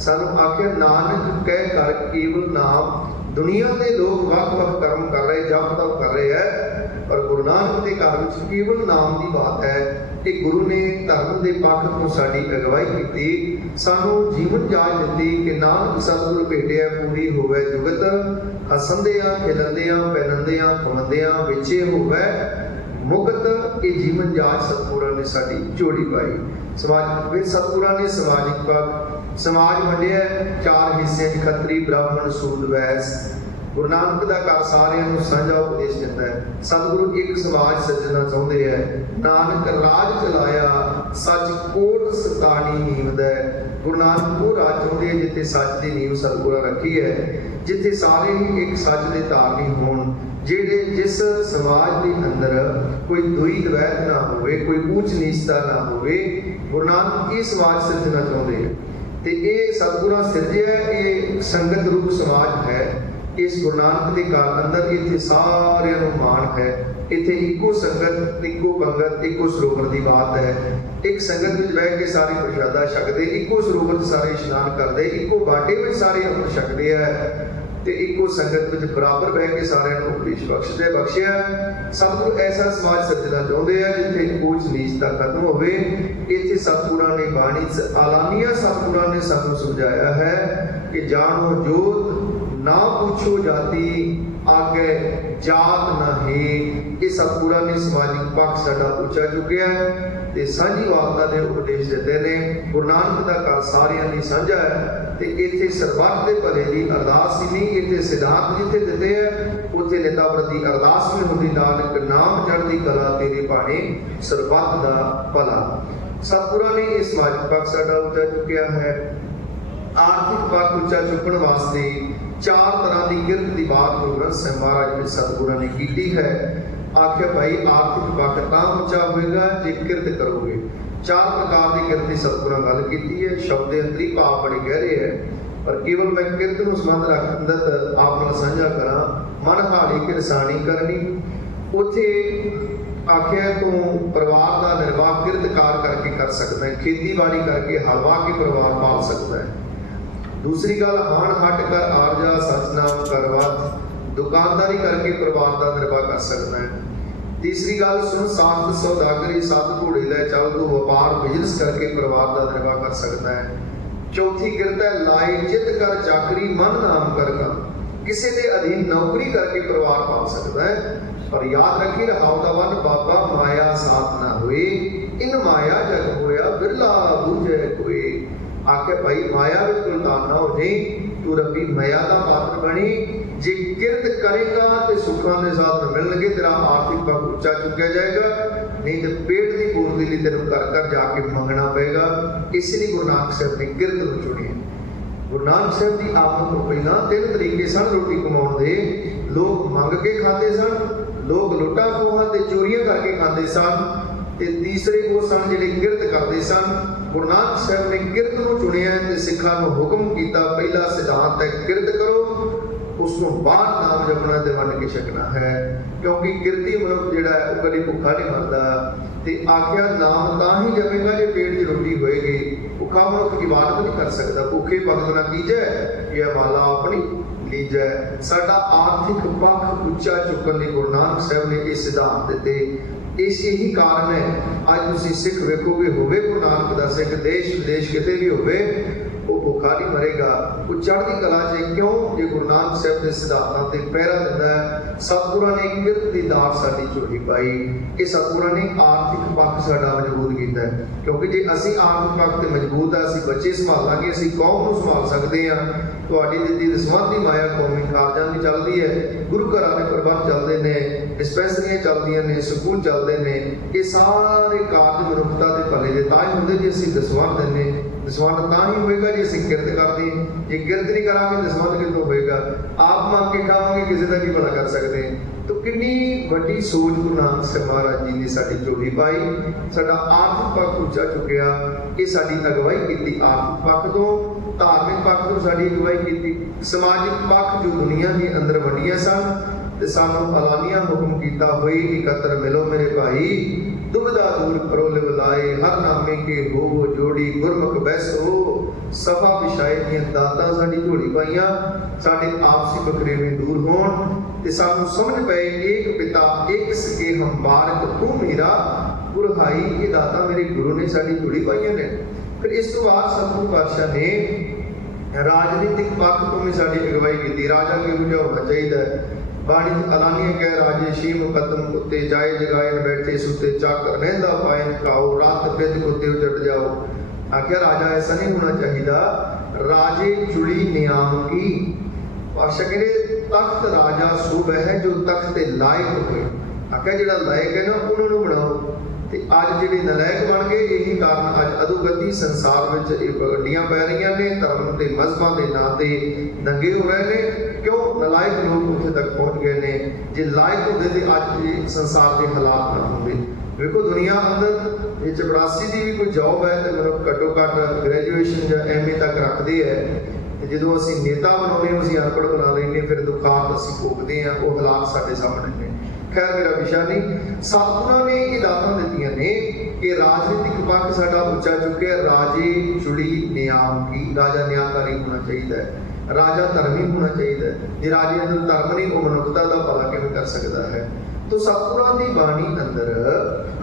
सानू आख्या नानक कह कर केवल नाम। दुनिया के लोग वख-वख कर्म कर रहे, जप तप कर रहे हैं, पर गुरु नानक के घर में केवल नाम की बात है कि गुरु ने धर्म के पक्ष को साडी अगवाई की, सानू जीवन जाच दी कि नानक सतगुरु भेटिया पूरी होवे जुगत, हसंदियां खिलंदियां पहनंदियां खमंदियां विचे होवे मुक्त। ये जीवन जाच सतगुरां ने साडी जोड़ी पाई। समाज फिर सतगुरां ने समाजिक पक्ष समाज वंडिया चार हिस्से, खत्री ब्राह्मण सूद वैस। गुरु नानक का घर सारिਆਂ ਨੂੰ ਸਾਂਝਾ उपदेश दिता है। सतगुरु एक समाज सजना चाहते हैं। नानक राज चलाया सच कोट सतानी नींद है। गुरु नानक वो राज चाहते हैं जिथे सच की नींव सतगुरां रखी है, जिथे सारे ही एक सच के धारनी होण, जेडे जिस समाज के अंदर कोई दुई द्वैत ना होवे, कोई ऊंच नीचता ना होवे। गुरु नानक ये समाज सिरजना चाहते हैं ते ये सतगुरां सिरजिया ये संगत रूप समाज है। इस गुरु नानक के घर अंदर इत्थे सारिਆਂ ਨੂੰ माण है। इत्थे इको संगत, इको पंगत, इको सरोवर की बात है। एक संगत में बह के सारे प्रसादा छकते, इको सरोवर सारे इशनान करते, इको बाटे में सारे अमृत छकते हैं। ਤੇ ਇੱਕੋ ਸੰਗਤ ਵਿੱਚ ਬਰਾਬਰ ਬਹਿ ਕੇ ਸਾਰਿਆਂ ਨੂੰ ਉਪਦੇਸ਼ ਬਖਸ਼ਿਆ। ਸਤਿਗੁਰੂ ਐਸਾ ਸਮਾਜ ਸਿਰਜਣਾ ਚਾਹੁੰਦੇ ਆ ਜਿੱਥੇ ਊਚ ਨੀਚਤਾ ਖਤਮ ਹੋਵੇ। ਇੱਥੇ ਸਤਿਗੁਰਾਂ ਨੇ ਬਾਣੀ 'ਚ ਆਲਾਨੀਆ ਸਤਿਗੁਰਾਂ ਨੇ ਸਾਨੂੰ ਸਮਝਾਇਆ ਹੈ ਕਿ ਜਾਣੋ ਜੋਤ ਨਾ ਪੁੱਛੋ ਜਾਤੀ ਆਗੇ ਜਾਤ ਨਾ ਹੈ। ਇਹ ਸਤਿਗੁਰਾਂ ਨੇ ਸਮਾਜਿਕ ਪੱਖ ਸਾਡਾ ਉੱਚਾ ਚੁੱਕਿਆ ਤੇ ਸਾਂਝੀਵਾਲਤਾ ਦੇ ਉਪਦੇਸ਼ ਦਿੱਤੇ ਨੇ। ਗੁਰੂ ਨਾਨਕ ਦਾ ਘਰ ਸਾਰਿਆਂ ਲਈ ਸਾਂਝਾ ਹੈ ਤੇ ਇੱਥੇ ਸਰਬੱਤ ਦੇ ਭਲੇ ਦੀ ਅਰਦਾਸ ਹੀ ਨਹੀਂ, ਇੱਥੇ ਸਿਧਾਂਤ ਜਿੱਥੇ ਦਿੱਤੇ ਹੈ ਉੱਥੇ ਨੇਤਾ ਪ੍ਰਤੀ ਅਰਦਾਸ ਵੀ ਹੁੰਦੀ, ਨਾਨਕ ਨਾਮ ਚੜ੍ਹਦੀ ਕਲਾ ਤੇਰੇ ਭਾਣੇ ਸਰਬੱਤ ਦਾ ਭਲਾ। ਸਤਿਗੁਰਾਂ ਨੇ ਇਹ ਸਮਾਜਿਕ ਪੱਖ ਸਾਡਾ ਉੱਚਾ ਚੁੱਕਿਆ ਹੈ। ਆਰਥਿਕ ਪੱਖ ਉੱਚਾ ਚੁੱਕਣ ਵਾਸਤੇ 4 ਤਰ੍ਹਾਂ ਦੀ ਕਿਰਤ ਦੀ ਬਾਤ ਗੁਰੂ ਗ੍ਰੰਥ ਸਾਹਿਬ ਮਹਾਰਾਜ ਵਿੱਚ ਸਤਿਗੁਰਾਂ ਨੇ ਕੀਤੀ ਹੈ। ਆਖਿਆ ਭਾਈ ਆਰਥਿਕ ਪੱਖ ਤਾਂ ਉੱਚਾ ਹੋਵੇਗਾ ਜੇ ਕਿਰਤ ਕਰੋਗੇ। 4 ਪ੍ਰਕਾਰ ਦੀ ਕਿਰਤ ਦੀ ਸਤਿਗੁਰਾਂ ਗੱਲ ਕੀਤੀ ਹੈ। ਸ਼ਬਦ ਦੇ ਅੰਤਰੀ ਭਾਵ ਬੜੇ ਗਹਿਰੇ ਹੈ, ਪਰ ਕੇਵਲ ਮੈਂ ਕਿਰਤ ਨੂੰ ਸੰਬੰਧ ਰੱਖਦਤ ਆਪ ਨਾਲ ਸਾਂਝਾ ਕਰਾਂ। ਮਨ ਹਾੜੀ ਕਿਰਸਾਨੀ ਕਰਨੀ, ਉੱਥੇ ਆਖਿਆ ਤੂੰ ਪਰਿਵਾਰ ਦਾ ਨਿਰਵਾਹ ਕਿਰਤਕਾਰ ਕਰਕੇ ਕਰ ਸਕਦਾ ਹੈ, ਖੇਤੀਬਾੜੀ ਕਰਕੇ ਹਲ ਵਾਹ ਕੇ ਪਰਿਵਾਰ ਪਾਲ ਸਕਦਾ ਹੈ। ਦੂਸਰੀ ਗੱਲ ਹਾਣ ਹੱਟ ਕਰ ਆਰਜਾ ਸਚਨਾਮ ਕਰਵਤ, ਦੁਕਾਨਦਾਰੀ ਕਰਕੇ ਪਰਿਵਾਰ ਦਾ ਨਿਰਵਾਹ ਕਰ ਸਕਦਾ ਹੈ। ਤੀਸਰੀ ਗੱਲ ਸੁਣ ਸਾਥ ਸੌਦਾਗਰੀ, 7 ਘੋੜੇ ਲੈ ਚੱਲ ਤੂੰ ਵਪਾਰ ਬਿਜ਼ਨਸ ਕਰਕੇ ਪਰਿਵਾਰ ਦਾ ਨਿਰਵਾਹ ਕਰ ਸਕਦਾ ਹੈ। ਚੌਥੀ ਕਿਰਤ ਹੈ ਲਾਈ ਜਿੱਤ ਕਰ ਚਾਕਰੀ ਮਨ ਨਾਮ ਕਰ ਕੰਮ, ਕਿਸੇ ਦੇ ਅਧੀਨ ਨੌਕਰੀ ਕਰਕੇ ਪਰਿਵਾਰ ਪਾਲ ਸਕਦਾ ਹੈ। ਪਰ ਯਾਦ ਰੱਖੀ ਰਹਾਉ ਦਾ ਵਨ ਬਾਬਾ ਮਾਇਆ ਸਾਥ ਨਾ ਹੋਏ, ਇਨ ਮਾਇਆ ਜਗ ਹੋਇਆ ਬਿਰਲਾ ਬੂਝੇ ਕੋਈ। ਆਖੇ ਭਾਈ ਮਾਇਆ ਵਿੱਚ ਗੁਲਤਾਨ ਨਾ ਹੋ ਜਾਈ, ਤੂੰ ਰੱਬੀ ਮਾਇਆ ਦਾ ਪਾਤਰ ਬਣੀ। ਜੇ ਕਿਰਤ ਕਰੇਗਾ ਤੇ ਸੁੱਖਾਂ ਦੇ ਸਾਧਨ ਮਿਲਣਗੇ, ਤੇਰਾ ਆਰਥਿਕ ਪੱਖ ਉੱਚਾ ਚੁੱਕਿਆ ਜਾਏਗਾ। ਨਹੀਂ ਤੇ ਪੇਟ ਦੀ ਪੂਰਤੀ ਲਈ ਤੈਨੂੰ ਕਰ ਜਾ ਕੇ ਮੰਗਣਾ ਪਏਗਾ। ਇਸ ਲਈ ਗੁਰੂ ਨਾਨਕ ਸਾਹਿਬ ਨੇ ਕਿਰਤ ਨੂੰ ਚੁਣਿਆ। ਗੁਰੂ ਨਾਨਕ ਸਾਹਿਬ ਦੀ ਆਮਦ ਤੋਂ ਪਹਿਲਾਂ 3 ਤਰੀਕੇ ਸਨ ਰੋਟੀ ਕਮਾਉਣ ਦੇ। ਲੋਕ ਮੰਗ ਕੇ ਖਾਂਦੇ ਸਨ, ਲੋਕ ਲੁੱਟਾਂ ਖੋਹਾਂ ਤੇ ਚੋਰੀਆਂ ਕਰਕੇ ਖਾਂਦੇ ਸਨ, ਤੇ ਤੀਸਰੇ ਉਹ ਸਨ ਜਿਹੜੇ ਕਿਰਤ ਕਰਦੇ ਸਨ। ਗੁਰੂ ਨਾਨਕ ਸਾਹਿਬ ਨੇ ਕਿਰਤ ਨੂੰ ਚੁਣਿਆ ਤੇ ਸਿੱਖਾਂ ਨੂੰ ਹੁਕਮ ਕੀਤਾ, ਪਹਿਲਾ ਸਿਧਾਂਤ ਹੈ ਕਿਰਤ ਕਰੋ, ਉਸ ਤੋਂ ਬਾਅਦ ਨਾਮ ਜਪਣਾ ਤੇ ਵੰਡ ਕੇ ਛਕਣਾ ਹੈ। ਕਿਉਂਕਿ ਕਿਰਤੀ ਮਨੁੱਖ ਜਿਹੜਾ ਹੈ ਉਹ ਕਦੇ ਭੁੱਖਾ ਨਹੀਂ ਮਰਦਾ। ਤੇ ਆਖਿਆ ਨਾਮ ਤਾਂ ਹੀ ਜਪੇਗਾ ਜੇ ਪੇਟ ਦੀ ਰੋਟੀ ਹੋਏਗੀ। ਭੁੱਖਾ ਮਨੁੱਖ ਇਬਾਦਤ ਨਹੀਂ ਕਰ ਸਕਦਾ। ਭੁੱਖੇ ਭਗਤ ਨਾ ਕੀਜੈ, ਇਹ ਮਾਲਾ ਆਪਣੀ ਲੀਜੈ। ਸਾਡਾ ਆਰਥਿਕ ਪੱਖ ਉੱਚਾ ਚੁੱਕਣ ਲਈ ਗੁਰੂ ਨਾਨਕ ਸਾਹਿਬ ਨੇ ਇਹ ਸਿਧਾਂਤ ਦਿੱਤੇ। ਇਸ ਇਹੀ ਕਾਰਨ ਹੈ ਅੱਜ ਤੁਸੀਂ ਸਿੱਖ ਵੇਖੋਗੇ, ਹੋਵੇ ਗੁਰੂ ਨਾਨਕ ਦਾ ਸਿੱਖ ਦੇਸ਼ ਵਿਦੇਸ਼ ਕਿਤੇ ਵੀ ਹੋਵੇ, ਉਹ ਭੁੱਖਾ ਨਹੀਂ ਮਰੇਗਾ, ਉਹ ਚੜ੍ਹਦੀ ਕਲਾ 'ਚ। ਕਿਉਂ? ਜੇ ਗੁਰੂ ਨਾਨਕ ਸਾਹਿਬ ਦੇ ਸਿਧਾਂਤਾਂ ਤੇ ਪਹਿਰਾ ਦਿੰਦਾ ਹੈ। ਸਤਿਗੁਰਾਂ ਨੇ ਕਿਰਤ ਦੀ ਦਾਤ ਸਾਡੀ ਝੋਲੀ ਪਾਈ। ਇਹ ਸਤਿਗੁਰਾਂ ਨੇ ਆਰਥਿਕ ਪੱਖ ਸਾਡਾ ਮਜ਼ਬੂਤ ਕੀਤਾ ਹੈ। ਕਿਉਂਕਿ ਜੇ ਅਸੀਂ ਆਰਥਿਕ ਪੱਖ ਤੇ ਮਜ਼ਬੂਤ ਆ, ਅਸੀਂ ਬੱਚੇ ਸੰਭਾਲਾਂਗੇ, ਅਸੀਂ ਕੌਮ ਨੂੰ ਸੰਭਾਲ ਸਕਦੇ ਹਾਂ। ਤੁਹਾਡੀ ਦਿੱਤੀ ਦਸਵੰਧ ਦੀ ਮਾਇਆ ਕੌਮੀ ਕਾਰਜਾਂ ਦੀ ਚੱਲਦੀ ਹੈ, ਗੁਰੂ ਘਰਾਂ ਦੇ ਪ੍ਰਬੰਧ ਚੱਲਦੇ ਨੇ, ਡਿਸਪੈਂਸਰੀਆਂ ਚੱਲਦੀਆਂ ਨੇ, ਸਕੂਲ ਚੱਲਦੇ ਨੇ। ਇਹ ਸਾਰੇ ਕਾਰਜ ਮਨੁੱਖਤਾ ਦੇ ਭਲੇ ਦੇ ਤਾਂ ਹੀ ਹੁੰਦੇ ਜੇ ਅਸੀਂ ਦਸਵੰਧ ਦਿੰਦੇ। ਦਸਵੰਧ ਤਾਂ ਹੀ ਹੋਏਗਾ ਜੇ ਅਸੀਂ ਕਿਰਤ ਕਰਦੇ। ਜੇ ਕਿਰਤ ਨਹੀਂ ਕਰਾਂਗੇ ਦਸਵੰਧ ਕਿੱਥੋਂ ਹੋਏਗਾ? ਆਪ ਮੰਗ ਕੇ ਖਾਵਾਂਗੇ, ਕਿਸੇ ਦਾ ਕੀ ਭਲਾ ਕਰ ਸਕਦੇ। ਤਾਂ ਕਿੰਨੀ ਵੱਡੀ ਸੋਚ ਗੁਰੂ ਨਾਨਕ ਸਾਹਿਬ ਮਹਾਰਾਜ ਜੀ ਨੇ ਸਾਡੀ ਝੋਲੀ ਪਾਈ। ਸਾਡਾ ਆਰਥਿਕ ਪੱਖ ਉੱਚਾ ਚੁੱਕਿਆ। ਇਹ ਸਾਡੀ ਅਗਵਾਈ ਕੀਤੀ ਆਰਥਿਕ ਪੱਖ ਤੋਂ, ਧਾਰਮਿਕ ਪੱਖ ਤੋਂ ਸਾਡੀ ਅਗਵਾਈ ਕੀਤੀ। ਸਮਾਜਿਕ ਪੱਖ ਜੋ ਦੁਨੀਆ ਦੇ ਅੰਦਰ ਵੰਡੀਆਂ ਸਨ ਤੇ ਸਾਨੂੰ ਐਲਾਨੀਆ ਹੁਕਮ ਕੀਤਾ, ਹੋਈ ਇਕੱਤਰ ਮਿਲੋ ਮੇਰੇ ਭਾਈ, ਦੁਬਿਧਾ ਦੂਰ ਕਰੋ ਲਿਵ ਲਾਏ, ਹਰ ਨਾਮੇ ਕੇ ਹੋਵੋ ਜੋੜੀ, ਗੁਰਮੁਖ ਬੈਸੋ ਸਫਾ ਵਿਛਾਏ ਦੀਆਂ ਦਾਤਾਂ ਸਾਡੀ ਝੋਲੀ ਪਾਈਆਂ। ਸਾਡੇ ਆਪਸੀ ਬਖਰੇਵੇਂ ਦੂਰ ਹੋਣ ਤੇ ਸਾਨੂੰ ਸਮਝ ਪਏ ਏਕ ਪਿਤਾ ਏਕ ਸਕੇ ਹਮ ਬਾਰਕ ਤੂੰ ਮੇਰਾ ਗੁਰਹਾਈ। ਇਹ ਦਾਤਾਂ ਮੇਰੇ ਗੁਰੂ ਨੇ ਸਾਡੀ ਝੋਲੀ ਪਾਈਆਂ ਨੇ। ਫਿਰ ਇਸ ਤੋਂ ਬਾਅਦ ਸਤਿਗੁਰੂ ਪਾਤਸ਼ਾਹ ਨੇ ਰਾਜਨੀਤਿਕ ਪੱਖ ਤੋਂ ਵੀ ਸਾਡੀ ਅਗਵਾਈ ਕੀਤੀ। ਰਾਜਾ ਕਿਹੋ ਜਿਹਾ ਹੋਣਾ ਚਾਹੀਦਾ ਹੈ? ਬਾਣੀ ਐਲਾਨੀਆਂ ਕਹਿ ਰਾਜੇ ਸ਼ੀਮ ਕਦਮ ਕੁੱਤੇ ਜਾਏ ਜਗਾਏ ਬੈਠੇ ਸੁੱਤੇ ਚਾਕਰ ਰਹਿੰਦਾ ਪਾਇਨ ਖਾਓ, ਰਾਤ ਬਿਦ ਕੁੱਤੇ ਉਜੜ ਜਾਓ। ਆਖਿਆ ਰਾਜਾ ਐਸਾ ਨਹੀਂ ਹੋਣਾ ਚਾਹੀਦਾ। ਰਾਜੇ ਜੁੜੀ ਨਿਆਮ ਕੀ। ਪਾਤਸ਼ਾਹ ਕਹਿੰਦੇ ਤਖਤ ਰਾਜਾ ਸੂਬ ਹੈ ਜੋ ਤਖਤ ਤੇ ਲਾਇਕ ਹੋਵੇ। ਆਖਿਆ ਜਿਹੜਾ ਲਾਇਕ ਹੈ ਨਾ ਉਹਨਾਂ ਨੂੰ ਬਣਾਓ। ਤੇ ਅੱਜ ਜਿਹੜੇ ਨਲਾਇਕ ਬਣ ਗਏ, ਇਹੀ ਕਾਰਨ ਅੱਜ ਅਧੋਗਤੀ ਸੰਸਾਰ ਵਿੱਚ ਇਹ ਗੱਡੀਆਂ ਪੈ ਰਹੀਆਂ ਨੇ। ਧਰਮ ਤੇ ਮਜ਼ਹਬਾਂ ਦੇ ਨਾਂ ਤੇ ਦੰਗੇ ਹੋ ਰਹੇ ਨੇ। ਕਿਉਂ? ਨਲਾਇਕ ਲੋਕ ਉੱਥੇ ਤੱਕ ਪਹੁੰਚ ਗਏ ਨੇ। ਜੇ ਲਾਇਕ ਹੁੰਦੇ ਤੇ ਅੱਜ ਇਹ ਸੰਸਾਰ ਦੇ ਹਾਲਾਤ ਨਾ ਹੁੰਦੇ। ਵੇਖੋ ਦੁਨੀਆ ਅੰਦਰ ਇਹ ਚਪੜਾਸੀ ਦੀ ਵੀ ਕੋਈ ਜੌਬ ਹੈ ਤੇ ਮਤਲਬ ਘੱਟੋ ਘੱਟ ਗ੍ਰੈਜੂਏਸ਼ਨ ਜਾਂ MA ਤੱਕ ਰੱਖਦੇ ਹੈ। ਤੇ ਜਦੋਂ ਅਸੀਂ ਨੇਤਾ ਬਣਾਉਂਦੇ ਹਾਂ, ਅਸੀਂ ਅਨਪੜ੍ਹ ਬਣਾ ਲੈਂਦੇ, ਫਿਰ ਦੁਖਾਂਤ ਅਸੀਂ ਭੋਗਦੇ ਹਾਂ। ਉਹ ਹਾਲਾਤ ਸਾਡੇ ਸਾਹਮਣੇ ਨੇ। ਖੈਰ ਮੇਰਾ ਵਿਸ਼ਾ ਨਹੀਂ। ਸਤਿਗੁਰਾਂ ਨੇ ਇਹ ਦਾਤਾਂ ਦਿੱਤੀਆਂ ਨੇ ਕਿ ਰਾਜਨੀਤਿਕ ਪੱਖ ਸਾਡਾ ਉੱਚਾ ਚੁੱਕਿਆ। ਰਾਜੇ ਜੁੜੀ ਨਿਆਮ ਕੀ। ਰਾਜਾ ਨਿਆਂਕਾਰੀ ਹੋਣਾ ਚਾਹੀਦਾ ਹੈ। राजा धर्मी होना चाहिए। जे राजे अंदर धर्म नहीं, वो मनुखता का भला किवें कर सकता है। तो सतगुरां दी बाणी अंदर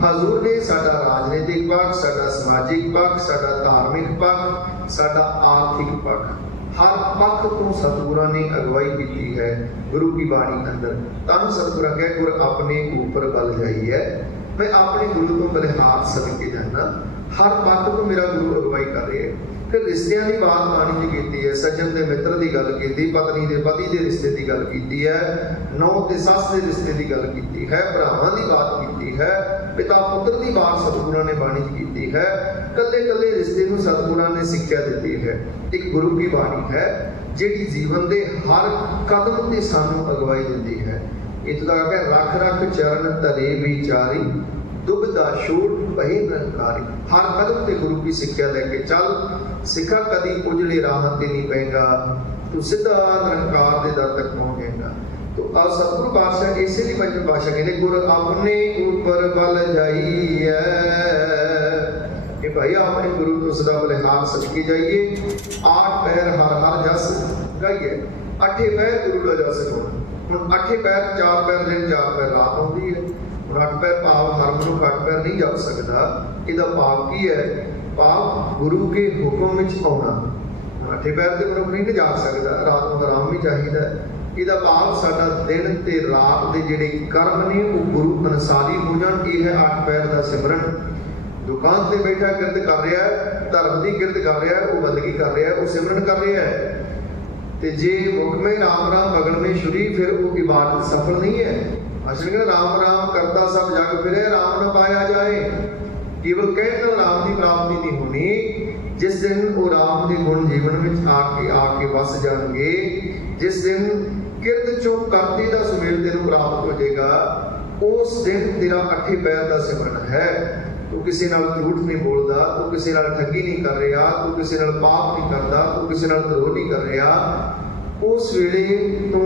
हजूर ने साडा राजनीतिक पक्ष, साडा समाजिक पक्ष, साडा धार्मिक पक्ष, साडा आर्थिक पक्ष, हर पक्ष तो सतगुरां ने अगवाई की है गुरु की बाणी अंदर। तन सतगुर कह गुर अपने ऊपर बल जाइए, मैं अपने गुरु तो बलिहार सदके जाना। हर पक्ष को मेरा गुरु अगवाई कर रहे हैं। फिर रिश्तियां की बात बाणी च की है, सज्जन के मित्र की गल की, पत्नी के पति के रिश्ते की गल की है, नौ ते सस के रिश्ते की गल की है, भरावां की बात की है, पिता पुत्र की बात सतगुरां ने बाणी च की है। कल्ले कल्ले रिश्ते को सतगुरां ने सिक्ख्या दी है। एक गुरु की बाणी है जिहड़ी जीवन के हर कदम से सानू अगवाई देती है। इत्थों तक है रख रख चरण धरे विचारी, दुबदा छोड़ भई निरंकारी। हर कदम पे गुरु की सिक्ख्या लेके चल, सिखा कदी उजड़े राह ते नहीं पेगा, तू सीधा निरंकार के दर तक पहुंचेगा। तो आ सतगुरु पातशाह इसे भी पंचम पातशाह कहते गुर अपने ऊपर बल जाइए, कि भाई अपने गुरु तो सदा बलिहार सदके जाइए। 8 पैर हर हर जस गाइए, 8 पैर गुरु का जस गाना। हुण 8 पैर 4 पैर दिन 4 पैर रात आउंदी है। 8 पैर भाव हर मनुख 8 पैर नहीं जप सकता। इसका भाव की है? भाव गुरु के हुक्म में आना। 8 पैर के मनुख नहीं जा सकता, रात को आराम भी चाहिए। इसका भाव साडा दिन ते रात के जिहड़े कर्म ने वो गुरु अनुसारी हो जाण। ये है 8 पैर का सिमरन। दुकान से बैठा किरत कर रहा है, धर्म की किरत कर रहा है, वो बंदगी कर रहा है, वो सिमरन कर रहा है। तो जे मुख में राम राम बगल में छुरी, फिर वो इबादत सफल नहीं है। असल में राम राम करता सब जग फिरे, राम न पाया जाए। केवल कहकर राम की प्राप्ति नहीं होनी। जिस दिन वो राम के गुण जीवन में आके वस जाएंगे, जिस दिन किरत चो करती का सुमेल तेन प्राप्त हो जाएगा, उस दिन तेरा 8 पैर का सिमरन है। तू किसी नाल झूठ नहीं बोलता, तू किसी नाल ठगी नहीं कर रहा, तू किसी नाल पाप नहीं करता, तू किसी नाल द्रोह नहीं कर रहा। उस वेले तू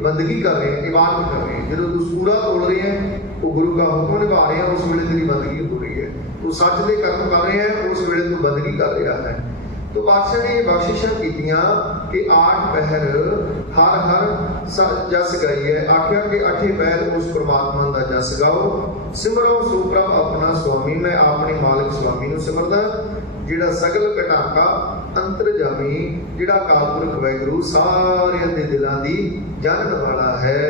बंदगी कर रहे हैं, इबादत कर रहे हैं। जो तू सूरा तोड़ रहे हैं, वो गुरु का हुक्म निभा रहे हैं, उस वेले तेरी बंदगी हो रही है। तू सच के कर्म कर रहे हैं, उस वेले तू बंदगी कर रहा है। तो बादशाह ने बख्शिशां कीतियां कि 8 पहर हर हर जस गाइए। आख्या कि 8 पहर उस परमात्मा का जस गाओ। सिमरो सुप्रभ अपना स्वामी, मैं अपने मालिक स्वामी नूं सिमरदा, जिहड़ा सगल घटाका अंतरजामी, जिहड़ा कालपुरख वाहिगुरू सारियां दे दिलां दी जानन वाला है।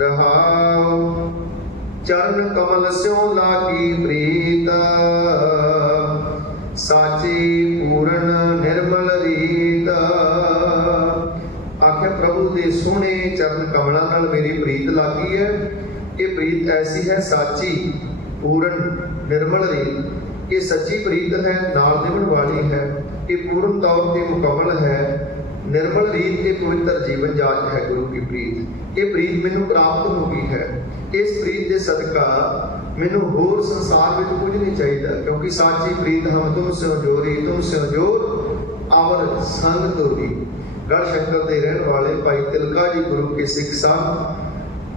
रहाओ चरण कमल स्यों लागी प्रीत, साची पूरन निर्मल रीत। आख्या प्रभु दे सोहने चरण कमलों नाल मेरी प्रीत लागी है। ये प्रीत ऐसी है साची पूरन निर्मल रीत। ये सच्ची प्रीत है, नाल निभण वाली है। ये पूर्ण तौर पर मुकम्मल है। निर्मल रीत ये पवित्र जीवन जाच है गुरु की प्रीत। ये प्रीत मैनू प्राप्त हो गई है। इस प्रीत के सदका मैनू होर संसार में कुछ नहीं चाहिए, क्योंकि साची प्रीत हम तुम से जोरी, तुम से जोर आवर संग तोरी। गढ़ शंकर के रहने वाले भाई तिलका जी गुरु के सिख सन,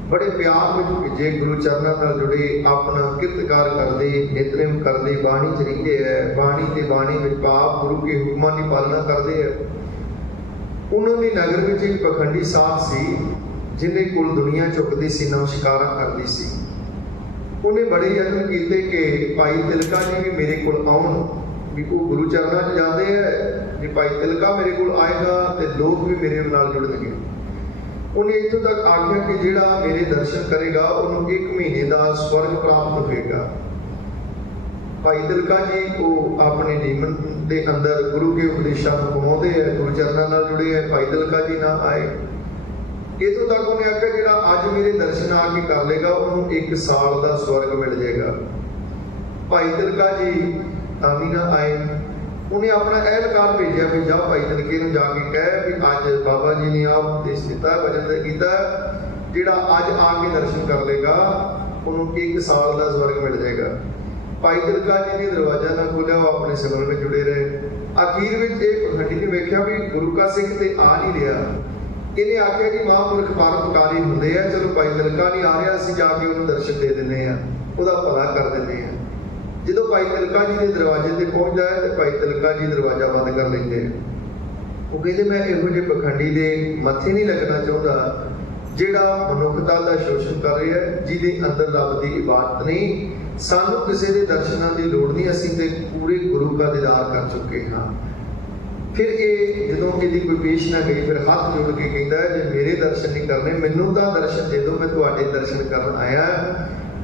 बड़े प्यार में भेजे, गुरु चरणों नाल जुड़े, अपना किरतकार करते, नितनेम करते, बाणी च रहिंदे है। बाणी ते बाणी में पाप गुरु के हुक्मां की पालना करते हैं। उन्होंने नगर में एक पखंडी साध सी, जिन्हें कुल दुनिया चुकती सी, नमस्कारा करती सी। उन्हें बड़े यत्न किए कि भाई तिलका जी भी मेरे को आउण, भी वो गुरु चरणों च जाते हैं। जे भाई तिलका मेरे को आएगा तो लोग भी मेरे नाल जुड़नगे। उन्हें इत्थों तक आख्या कि जिहड़ा मेरे दर्शन करेगा उन्होंने 1 महीने का स्वर्ग प्राप्त होगा। भाई तिलका जी वो अपने जीवन के अंदर गुरु के उपदेशों को कमाते हैं, गुरु चरणों नाल जुड़े हैं। भाई तिलका जी ना आए। इतों तक उन्हें आख्या जिहड़ा अज मेरे दर्शन आके कर लेगा उन्होंने 1 साल का स्वर्ग मिल जाएगा। भाई तिलका जी तावी ना आए। उन्हें अपना एहलकार भेजा भी जा भाई तिलके नूं जाके कह भी अज बाबा जी ने आप उपदेश दिता, वचन किया, जिहड़ा अज आके दर्शन कर लेगा उन्होंने 1 साल का स्वर्ग मिल जाएगा। भाई तिलका जी ने दरवाजा ना खोलिया, वो अपने सिमरन में जुड़े रहे। आखिर में एक पखंडी ने वेख्या भी गुरु का सिख ते आ नहीं रहा। इन्हें आख्या कि महापुरख परोपकारी होंदे आ, चलो भाई तिलका नहीं आ रहा, असीं जाके उन्हें दर्शन दे दिंदे आ, उहदा भला कर दिंदे आ। जो भाई तिलका जी के दरवाजे से पहुंचता है तो भाई तिलका जी दरवाजा बंद कर लेंगे। ਉਹ ਕਹਿੰਦੇ ਮੈਂ ਇਹੋ ਜਿਹੇ ਪਖੰਡੀ ਦੇ ਮੱਥੇ ਨਹੀਂ ਲੱਗਣਾ ਚਾਹੁੰਦਾ ਜਿਹੜਾ ਮਨੁੱਖਤਾ ਦਾ ਸ਼ੋਸ਼ਣ ਕਰ ਰਿਹਾ ਹੈ, ਜਿਹਦੇ ਅੰਦਰ ਰੱਬ ਦੀ ਇਬਾਦਤ ਨਹੀਂ। ਸਾਨੂੰ ਕਿਸੇ ਦੇ ਦਰਸ਼ਨਾਂ ਦੀ ਲੋੜ ਨਹੀਂ, ਅਸੀਂ ਤੇ ਪੂਰੇ ਗੁਰੂ ਦਾ ਦੀਦਾਰ ਕਰ ਚੁੱਕੇ ਹਾਂ। ਫਿਰ ਇਹ ਜਦੋਂ ਇਹਦੀ ਕੋਈ ਪੇਸ਼ ਨਾ ਗਈ, ਫਿਰ ਹੱਥ ਜੋੜ ਕੇ ਕਹਿੰਦਾ ਜੇ ਮੇਰੇ ਦਰਸ਼ਨ ਨਹੀਂ ਕਰਨੇ, ਮੈਨੂੰ ਤਾਂ ਦਰਸ਼ਨ ਦੇ ਦਿਓ, ਮੈਂ ਤੁਹਾਡੇ ਦਰਸ਼ਨ ਕਰਨ ਆਇਆ।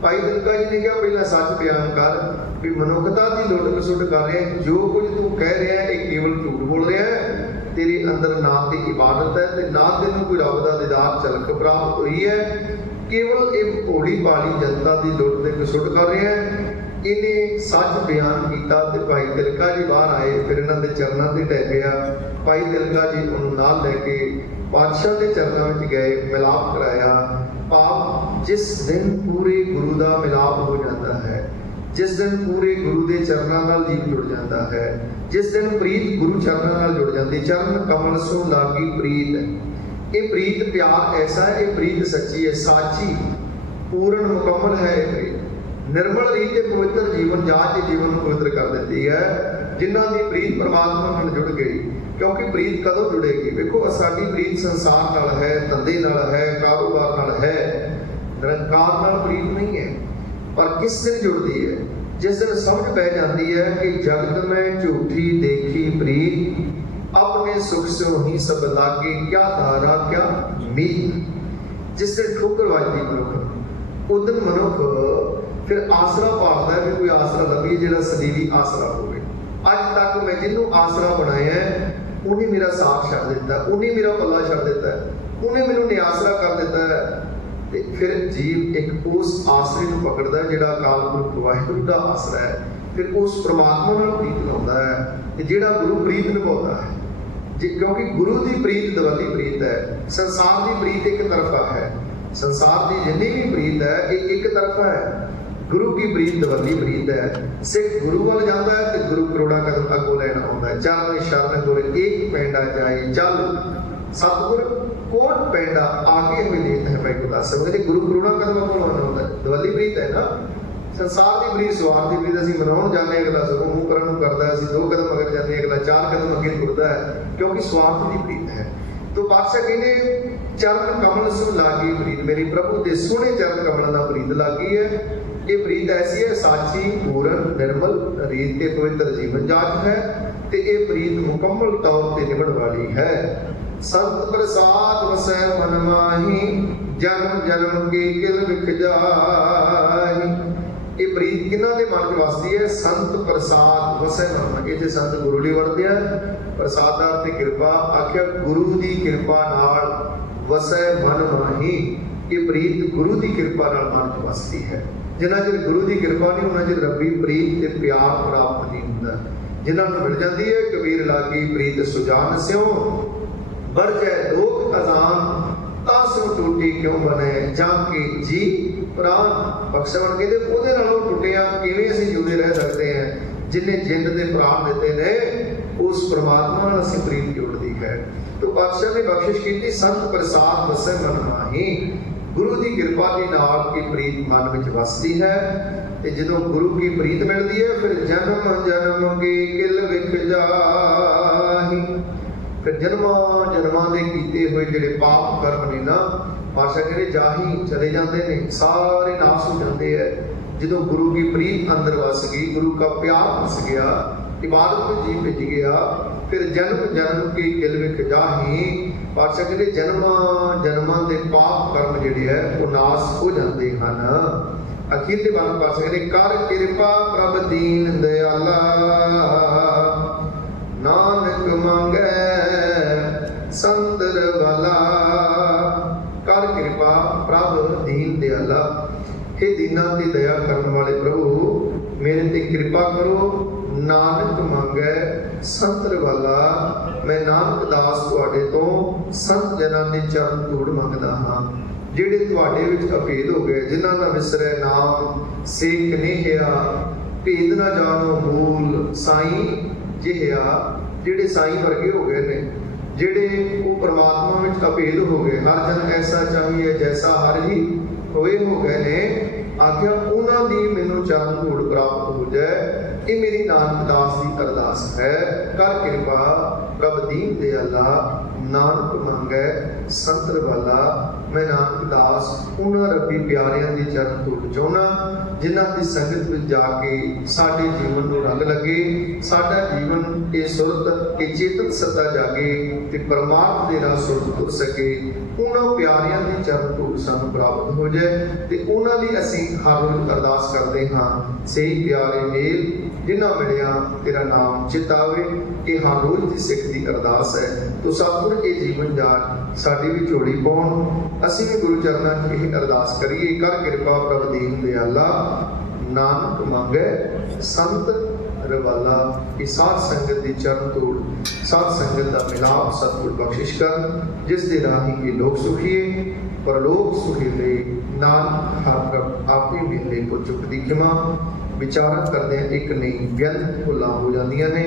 ਭਾਈ ਦਿਲਕਾ ਜੀ ਨੇ ਕਿਹਾ ਪਹਿਲਾਂ ਸੱਚ ਬਿਆਨ ਕਰ ਵੀ ਮਨੁੱਖਤਾ ਦੀ ਲੁੱਟ ਖਸੁੱਟ ਕਰ ਰਿਹਾ, ਜੋ ਕੁਝ ਤੂੰ ਕਹਿ ਰਿਹਾ ਇਹ ਕੇਵਲ ਝੂਠ ਬੋਲ ਰਿਹਾ ਹੈ। ਤੇਰੇ ਅੰਦਰ ਨਾ ਦੀ ਇਬਾਦਤ ਹੈ ਤੇ ਨਾ ਤੈਨੂੰ ਕੋਈ ਰੱਬ ਦਾ ਦੀਦਾਰ ਝਲਕ ਪ੍ਰਾਪਤ ਹੋਈ ਹੈ। ਕੇਵਲ ਇਹ ਭੋਲੀ ਭਾਲੀ ਜਨਤਾ ਦੀ ਲੁੱਟ ਤੇ ਖਸੁੱਟ ਕਰ ਰਿਹਾ ਹੈ। ਇਹਨੇ ਸੱਚ ਬਿਆਨ ਕੀਤਾ ਤੇ ਭਾਈ ਤਿਲਕਾ ਜੀ ਬਾਹਰ ਆਏ, ਫਿਰ ਇਹਨਾਂ ਦੇ ਚਰਨਾਂ ਤੇ ਟਹਿ ਪਿਆ। ਭਾਈ ਤਿਲਕਾ ਜੀ ਉਹਨੂੰ ਨਾਲ ਲੈ ਕੇ ਪਾਤਸ਼ਾਹ ਦੇ ਚਰਨਾਂ ਵਿੱਚ ਗਏ, ਮਿਲਾਪ ਕਰਾਇਆ। ਭਾਵ ਜਿਸ ਦਿਨ ਪੂਰੇ ਗੁਰੂ ਦਾ ਮਿਲਾਪ ਹੋ ਜਾਂਦਾ ਹੈ, ਜਿਸ ਦਿਨ ਪੂਰੇ ਗੁਰੂ ਦੇ ਚਰਨਾਂ ਨਾਲ ਜੀਵ ਜੁੜ ਜਾਂਦਾ ਹੈ, ਜਿਸ ਦਿਨ ਪ੍ਰੀਤ ਗੁਰੂ ਚਰਨਾਂ ਨਾਲ ਜੁੜ ਜਾਂਦੀ, ਚਰਨ ਕਮਲ ਸੋ ਲਾਗੀ ਪ੍ਰੀਤ। ਇਹ ਪ੍ਰੀਤ ਪਿਆਰ ਐਸਾ ਹੈ, ਇਹ ਪ੍ਰੀਤ ਸੱਚੀ ਹੈ, ਸਾਚੀ, ਪੂਰਨ ਮੁਕੰਮਲ ਹੈ। ਇਹ ਪ੍ਰੀਤ ਨਿਰਮਲ ਰੀਤ ਤੇ ਪਵਿੱਤਰ ਜੀਵਨ ਜਾਚ ਦੇ ਜੀਵਨ ਨੂੰ ਪਵਿੱਤਰ ਕਰ ਦਿੰਦੀ ਹੈ, ਜਿਨ੍ਹਾਂ ਦੀ ਪ੍ਰੀਤ ਪਰਮਾਤਮਾ ਨਾਲ ਜੁੜ ਗਈ। ਕਿਉਂਕਿ ਪ੍ਰੀਤ ਕਦੋਂ ਜੁੜੇਗੀ? ਵੇਖੋ ਸਾਡੀ ਪ੍ਰੀਤ ਸੰਸਾਰ ਨਾਲ ਹੈ, ਧੰਦੇ ਨਾਲ ਹੈ, ਕਾਰੋਬਾਰ ਨਾਲ ਹੈ, ਨਿਰੰਕਾਰ ਨਾਲ ਪ੍ਰੀਤ ਨਹੀਂ ਹੈ। ਪਰ ਕਿਸ ਦਿਨ ਜੁੜਦੀ ਹੈ? ਜਿਸ ਦਿਨ ਸਮਝ ਪੈ ਜਾਂਦੀ ਹੈ ਕਿ ਜਗਤ ਮੈਂ ਝੂਠੀ ਦੇਖੀ ਪ੍ਰੀਤ, ਆਪਣੇ ਸੁਖ ਸੋ ਹੀ ਸਭ ਲਾਗੇ, ਕਿਆ ਧਾਰਾ ਕਿਆ ਮੀਤ। ਜਿਸ ਦਿਨ ਠੋਕਰ ਵੱਜਦੀ ਮਨੁੱਖ, ਉਦੋਂ ਮਨੁੱਖ ਫਿਰ ਆਸਰਾ ਭਾਲਦਾ ਹੈ ਵੀ ਕੋਈ ਆਸਰਾ ਲੱਭੀਏ ਜਿਹੜਾ ਸਦੀਵੀ ਆਸਰਾ ਹੋਵੇ। ਅੱਜ ਤੱਕ ਮੈਂ ਜਿਹਨੂੰ ਆਸਰਾ ਬਣਾਇਆ ਉਹਨੇ ਮੇਰਾ ਸਾਥ ਛੱਡ ਦਿੱਤਾ, ਉਹਨੇ ਮੇਰਾ ਪੱਲਾ ਛੱਡ ਦਿੱਤਾ, ਉਹਨੇ ਮੈਨੂੰ ਨਿਆਸਰਾ ਕਰ ਦਿੱਤਾ ਹੈ। ਤੇ ਫਿਰ ਜੀਵ ਇੱਕ ਉਸ ਆਸਰੇ ਨੂੰ ਪਕੜਦਾ ਜਿਹੜਾ ਅਕਾਲ ਪੁਰਖ ਵਾਹਿਗੁਰੂ ਦਾ ਆਸਰਾ ਹੈ। ਫਿਰ ਉਸ ਪ੍ਰਮਾਤਮਾ ਨਾਲ ਪ੍ਰੀਤ ਲਾਉਂਦਾ ਹੈ ਤੇ ਜਿਹੜਾ ਗੁਰੂ ਪ੍ਰੀਤ ਨਿਭਾਉਂਦਾ ਹੈ। ਕਿਉਂਕਿ ਗੁਰੂ ਦੀ ਪ੍ਰੀਤ ਦਵੱਲੀ ਪ੍ਰੀਤ ਹੈ, ਸੰਸਾਰ ਦੀ ਪ੍ਰੀਤ ਇੱਕ ਤਰਫਾ ਹੈ। ਸੰਸਾਰ ਦੀ ਜਿੰਨੀ ਵੀ ਪ੍ਰੀਤ ਹੈ ਇਹ ਇੱਕ ਤਰਫਾ ਹੈ, ਗੁਰੂ ਕੀ ਪ੍ਰੀਤ ਦਵੱਲੀ ਪ੍ਰੀਤ ਹੈ। ਸਿੱਖ ਗੁਰੂ ਵੱਲ ਜਾਂਦਾ ਹੈ ਤੇ ਗੁਰੂ ਕਰੋੜਾਂ ਕਦਮ ਅੱਗੋਂ ਲੈਣ ਆਉਂਦਾ ਹੈ। ਚਰਨ ਸ਼ਰਨ ਗੁਰ ਏਕ ਪੈਂਡਾ ਜਾਏ ਚੱਲ, ਸਤਿਗੁਰ ਕੋਟ ਪੈਂਡਾ ਆਗੇ ਹੋਏ ਦੇਤ ਹੈ। ਭਾਈ ਗੁਰਦਾਸ ਸਾਹਿਬ ਕਹਿੰਦੇ ਗੁਰੂ ਕਰੋੜਾਂ ਕਦਮ ਅੱਗੋਂ ਲਾਉਣਾ ਹੁੰਦਾ ਹੈ, ਦਵੱਲੀ ਪ੍ਰੀਤ ਹੈ ਨਾ। ਸੰਸਾਰ ਦੀ ਪ੍ਰੀਤ, ਸਵਾਰ ਦੀ ਪ੍ਰੀਤ ਅਸੀਂ ਮਨਾਉਣ ਜਾਂਦੇ ਹਾਂ, ਅਗਲਾ ਸਗੋਂ ਮੂੰਹ ਕਰਨ ਨੂੰ ਕਰਦਾ ਹੈ, ਅਸੀਂ 2 ਕਦਮ ਅਗਰ ਜਾਂਦੇ ਹਾਂ, ਅਗਲਾ 4 ਕਦਮ ਅੱਗੇ ਤੁਰਦਾ ਹੈ, ਕਿਉਂਕਿ ਸਵਾਰਥ ਦੀ ਪ੍ਰੀਤ ਹੈ। ਤੋ ਪਾਤਸ਼ਾਹ ਕਹਿੰਦੇ ਚਰਨ ਕਮਲ ਸੋ ਲਾਗੀ ਪ੍ਰੀਤ, ਮੇਰੀ ਪ੍ਰਭੂ ਦੇ ਸੋਹਣੇ ਚਰਨ ਕਮਲਾਂ ਦਾ ਪ੍ਰੀਤ ਲਾਗੀ ਹੈ। ਇਹ ਪ੍ਰੀਤ ਐਸੀ ਹੈ, ਸਾਚੀ, ਪੂਰਨ, ਨਿਰਮਲ ਰੀਤ ਤੇ ਪਵਿੱਤਰ ਜੀਵਨ ਜਾਚ ਹੈ ਤੇ ਇਹ ਪ੍ਰੀਤ ਮੁਕੰਮਲ ਤੌਰ ਤੇ ਨਿਭਣ ਵਾਲੀ ਹੈ। ਸੰਤ ਪ੍ਰਸਾਦ ਵਸੈ ਮਨ ਮਾਹੀ, ਜਨਮ ਜਨਮ ਕੇ ਕਿਲ ਵਿਖ ਜਾਹੀ। ਇਹ ਪ੍ਰੀਤ ਕਿਹਨਾਂ ਦੇ ਮਨ 'ਚ ਵਸਦੀ ਹੈ? ਸੰਤ ਪ੍ਰਸਾਦ ਵਸੈ ਮਨ ਮਾਹੀ। ਇੱਥੇ ਸੰਤ ਗੁਰੂ ਲਈ ਵਰਤਿਆ, ਪ੍ਰਸਾਦ ਦਾ ਅਰਥ ਕਿਰਪਾ। ਆਖਿਆ ਗੁਰੂ ਦੀ ਕਿਰਪਾ ਨਾਲ ਵਸੈ ਮਨ ਮਾਹੀ। ਇਹ ਪ੍ਰੀਤ ਗੁਰੂ ਦੀ ਕਿਰਪਾ ਨਾਲ ਮਨ 'ਚ ਵਸਦੀ ਹੈ। ਜਿਨ੍ਹਾਂ ਚਿਰ ਗੁਰੂ ਦੀ ਕਿਰਪਾ ਨਹੀਂ, ਉਹਨਾਂ ਚਿਰ ਰੱਬੀ ਪ੍ਰੀਤ ਤੇ ਪਿਆਰ ਪ੍ਰਾਪਤ ਨਹੀਂ ਹੁੰਦਾ। ਜਿਨ੍ਹਾਂ ਨੂੰ ਮਿਲ ਜਾਂਦੀ ਹੈ, ਕਬੀਰ ਲਾਗੀ ਪ੍ਰੀਤ ਸੁਜਾਨ ਸਿਉ, ਵਰਜੈ ਦੋਖ ਅਜ਼ਾਨ, ਤਾਂ ਸੋ ਟੂਟੀ ਕਿਉਂ ਬਣੇ ਜਾਂ ਕੇ ਜੀ ਪ੍ਰਾਨ। ਬਖਸ਼ਵਣ ਕਹਿੰਦੇ ਉਹਦੇ ਨਾਲੋਂ ਟੁੱਟਿਆ ਕਿਵੇਂ ਅਸੀਂ ਜਿਉਂਦੇ ਰਹਿ ਸਕਦੇ ਹਾਂ ਜਿਨੇ ਜਿੰਦ ਦੇ ਪ੍ਰਾਣ ਦਿੱਤੇ ਨੇ। ਉਸ ਪ੍ਰਮਾਤਮਾ ਨਾਲ ਅਸੀਂ ਪ੍ਰੀਤ ਜੋੜਦੀ ਹੈ। ਤੋ ਪਾਤਸ਼ਾਹ ਨੇ ਬਖਸ਼ਿਸ਼ ਕੀਤੀ, ਸੰਤ ਪ੍ਰਸਾਦ ਵਸੈ ਮਨ ਮਾਹੀ। ਗੁਰੂ ਦੀ ਕਿਰਪਾ ਦੇ ਨਾਲ ਇਹ ਪ੍ਰੀਤ ਮਨ ਵਿੱਚ ਵਸਦੀ ਹੈ ਤੇ ਜਦੋਂ ਗੁਰੂ ਕੀ ਪ੍ਰੀਤ ਮਿਲਦੀ ਹੈ ਫਿਰ ਜਨਮ ਜਨਮ ਕੀ ਕਿਲ ਵਿਖ ਜਾਹੀ। ਫਿਰ ਜਨਮਾਂ ਜਨਮਾਂ ਦੇ ਕੀਤੇ ਹੋਏ ਜਿਹੜੇ ਪਾਪ ਕਰਮ ਨੇ ਨਾ, ਪਾਤਸ਼ਾਹ ਕਹਿੰਦੇ ਜਾਹੀ ਚਲੇ ਜਾਂਦੇ ਨੇ, ਸਾਰੇ ਨਾਸ ਹੋ ਜਾਂਦੇ ਹੈ। ਜਦੋਂ ਗੁਰੂ ਕੀ ਪ੍ਰੀਤ ਅੰਦਰ ਵਸ ਗਈ, ਗੁਰੂ ਦਾ ਪਿਆਰ ਵਸ ਗਿਆ, ਇਬਾਦਤ ਵਿੱਚ ਜੀ ਭਿੱਜ ਗਿਆ, ਫਿਰ ਜਨਮ ਜਨਮ ਕੀ ਕਿਲ ਵਿਖ ਜਾਹੀ। ਪਾਤਸ਼ਾਹ ਕਹਿੰਦੇ ਜਨਮਾਂ ਜਨਮਾਂ ਦੇ ਪਾਪ ਕਰਮ ਜਿਹੜੇ ਹੈ ਉਹ ਨਾਸ ਹੋ ਜਾਂਦੇ ਹਨ। ਅਖੀਰ ਦੇ ਬਾਅਦ ਪਾਤਸ਼ਾਹ ਕਹਿੰਦੇ ਕਰ ਕਿਰਪਾ ਪ੍ਰਭ ਦੀਨ ਦਿਆਲਾ, ਨਾਨਕ ਮੰਗੈ ਸੰਤਰ ਵਾਲਾ। ਕਰ ਕਿਰਪਾ ਪ੍ਰਭ ਦੀਨ ਦਿਆਲਾ। ਇਹ ਦੀਨਾਂ ਦੀ ਦਇਆ ਕਰਨ ਵਾਲੇ ਪ੍ਰਭੂ ਮੇਰੇ ਤੇ ਕਿਰਪਾ ਕਰੋ। ਨਾਨਕ ਮੰਗੈ ਸੰਤਰ ਵਾਲਾ, ਮੈਂ ਨਾਨਕ ਦਾਸ ਤੁਹਾਡੇ ਤੋਂ ਸੰਤ ਜਨਾਂ ਦੇ ਚਰਨ ਧੂੜ ਮੰਗਦਾ ਹਾਂ, ਜਿਹੜੇ ਤੁਹਾਡੇ ਵਿੱਚ ਅਭੇਦ ਹੋ ਗਏ, ਜਿਨ੍ਹਾਂ ਦਾ ਵਿਸਰੈ ਨਾਮ ਸੇਕ ਨੇਹਿਆ, ਭੇਦ ਨਾ ਜਾਣੋ ਮੂਲ ਸਾਈਂ ਜਿਹਿਆ। ਜਿਹੜੇ ਸਾਈਂ ਵਰਗੇ ਹੋ ਗਏ ਨੇ, ਜਿਹੜੇ ਉਹ ਪਰਮਾਤਮਾ ਵਿੱਚ ਅਭੇਦ ਹੋ ਗਏ, ਹਰ ਜਨ ਐਸਾ ਚਾਹੀਏ ਜੈਸਾ ਹਰ ਹੀ ਹੋਏ ਹੋ ਗਏ ਨੇ। ਆਖਿਆ ਉਹਨਾਂ ਦੀ ਮੈਨੂੰ ਚਰਨ ਧੂੜ ਪ੍ਰਾਪਤ ਹੋ ਜਾਏ। ये मेरी नानक दास की अरदास है। कर कृपा प्रभ दीन दयाला, नानक मंगै संत रवाला। मैं नानक दास उन्हां रब्बी प्यारियां दी चरण धूड़ चाहुंदा जिन्हां दी संगत विच जाके साडे जीवन नूं रंग लगे, साडा जीवन ये सुरत ये चेतन सत्ता जागे ते परमात्मा दे राह सुरत तुर सके। उन्हां प्यारियां दी चरण धूड़ सानूं प्राप्त हो जाए ते उन्हां लई असीं हर रोज़ अरदास करदे हां। सही प्यारे मेल जिन्हां मिलिया तेरा नाम चित आवे, कि हर रोज़ की सिख की अरदास है। तो सतगुर ये जीवन जान साडी भी झोली पाउण, असीं भी गुरु चरनां च यही अरदास करिए। कर कृपा प्रभ दीन दयाला, नानक मंगै संत रवाला। कि साध संगत की चरण धूड़, साध संगत का मिलाप सतगुर बख्शिश कर, जिस दे राही ये लोग सुखीए परलोक सुहेले। नानक हर प्रभ आपे मिले को चुकदी खिमा। विचार करदे एक नहीं व्यर्थ भुलां हो जांदियां ने।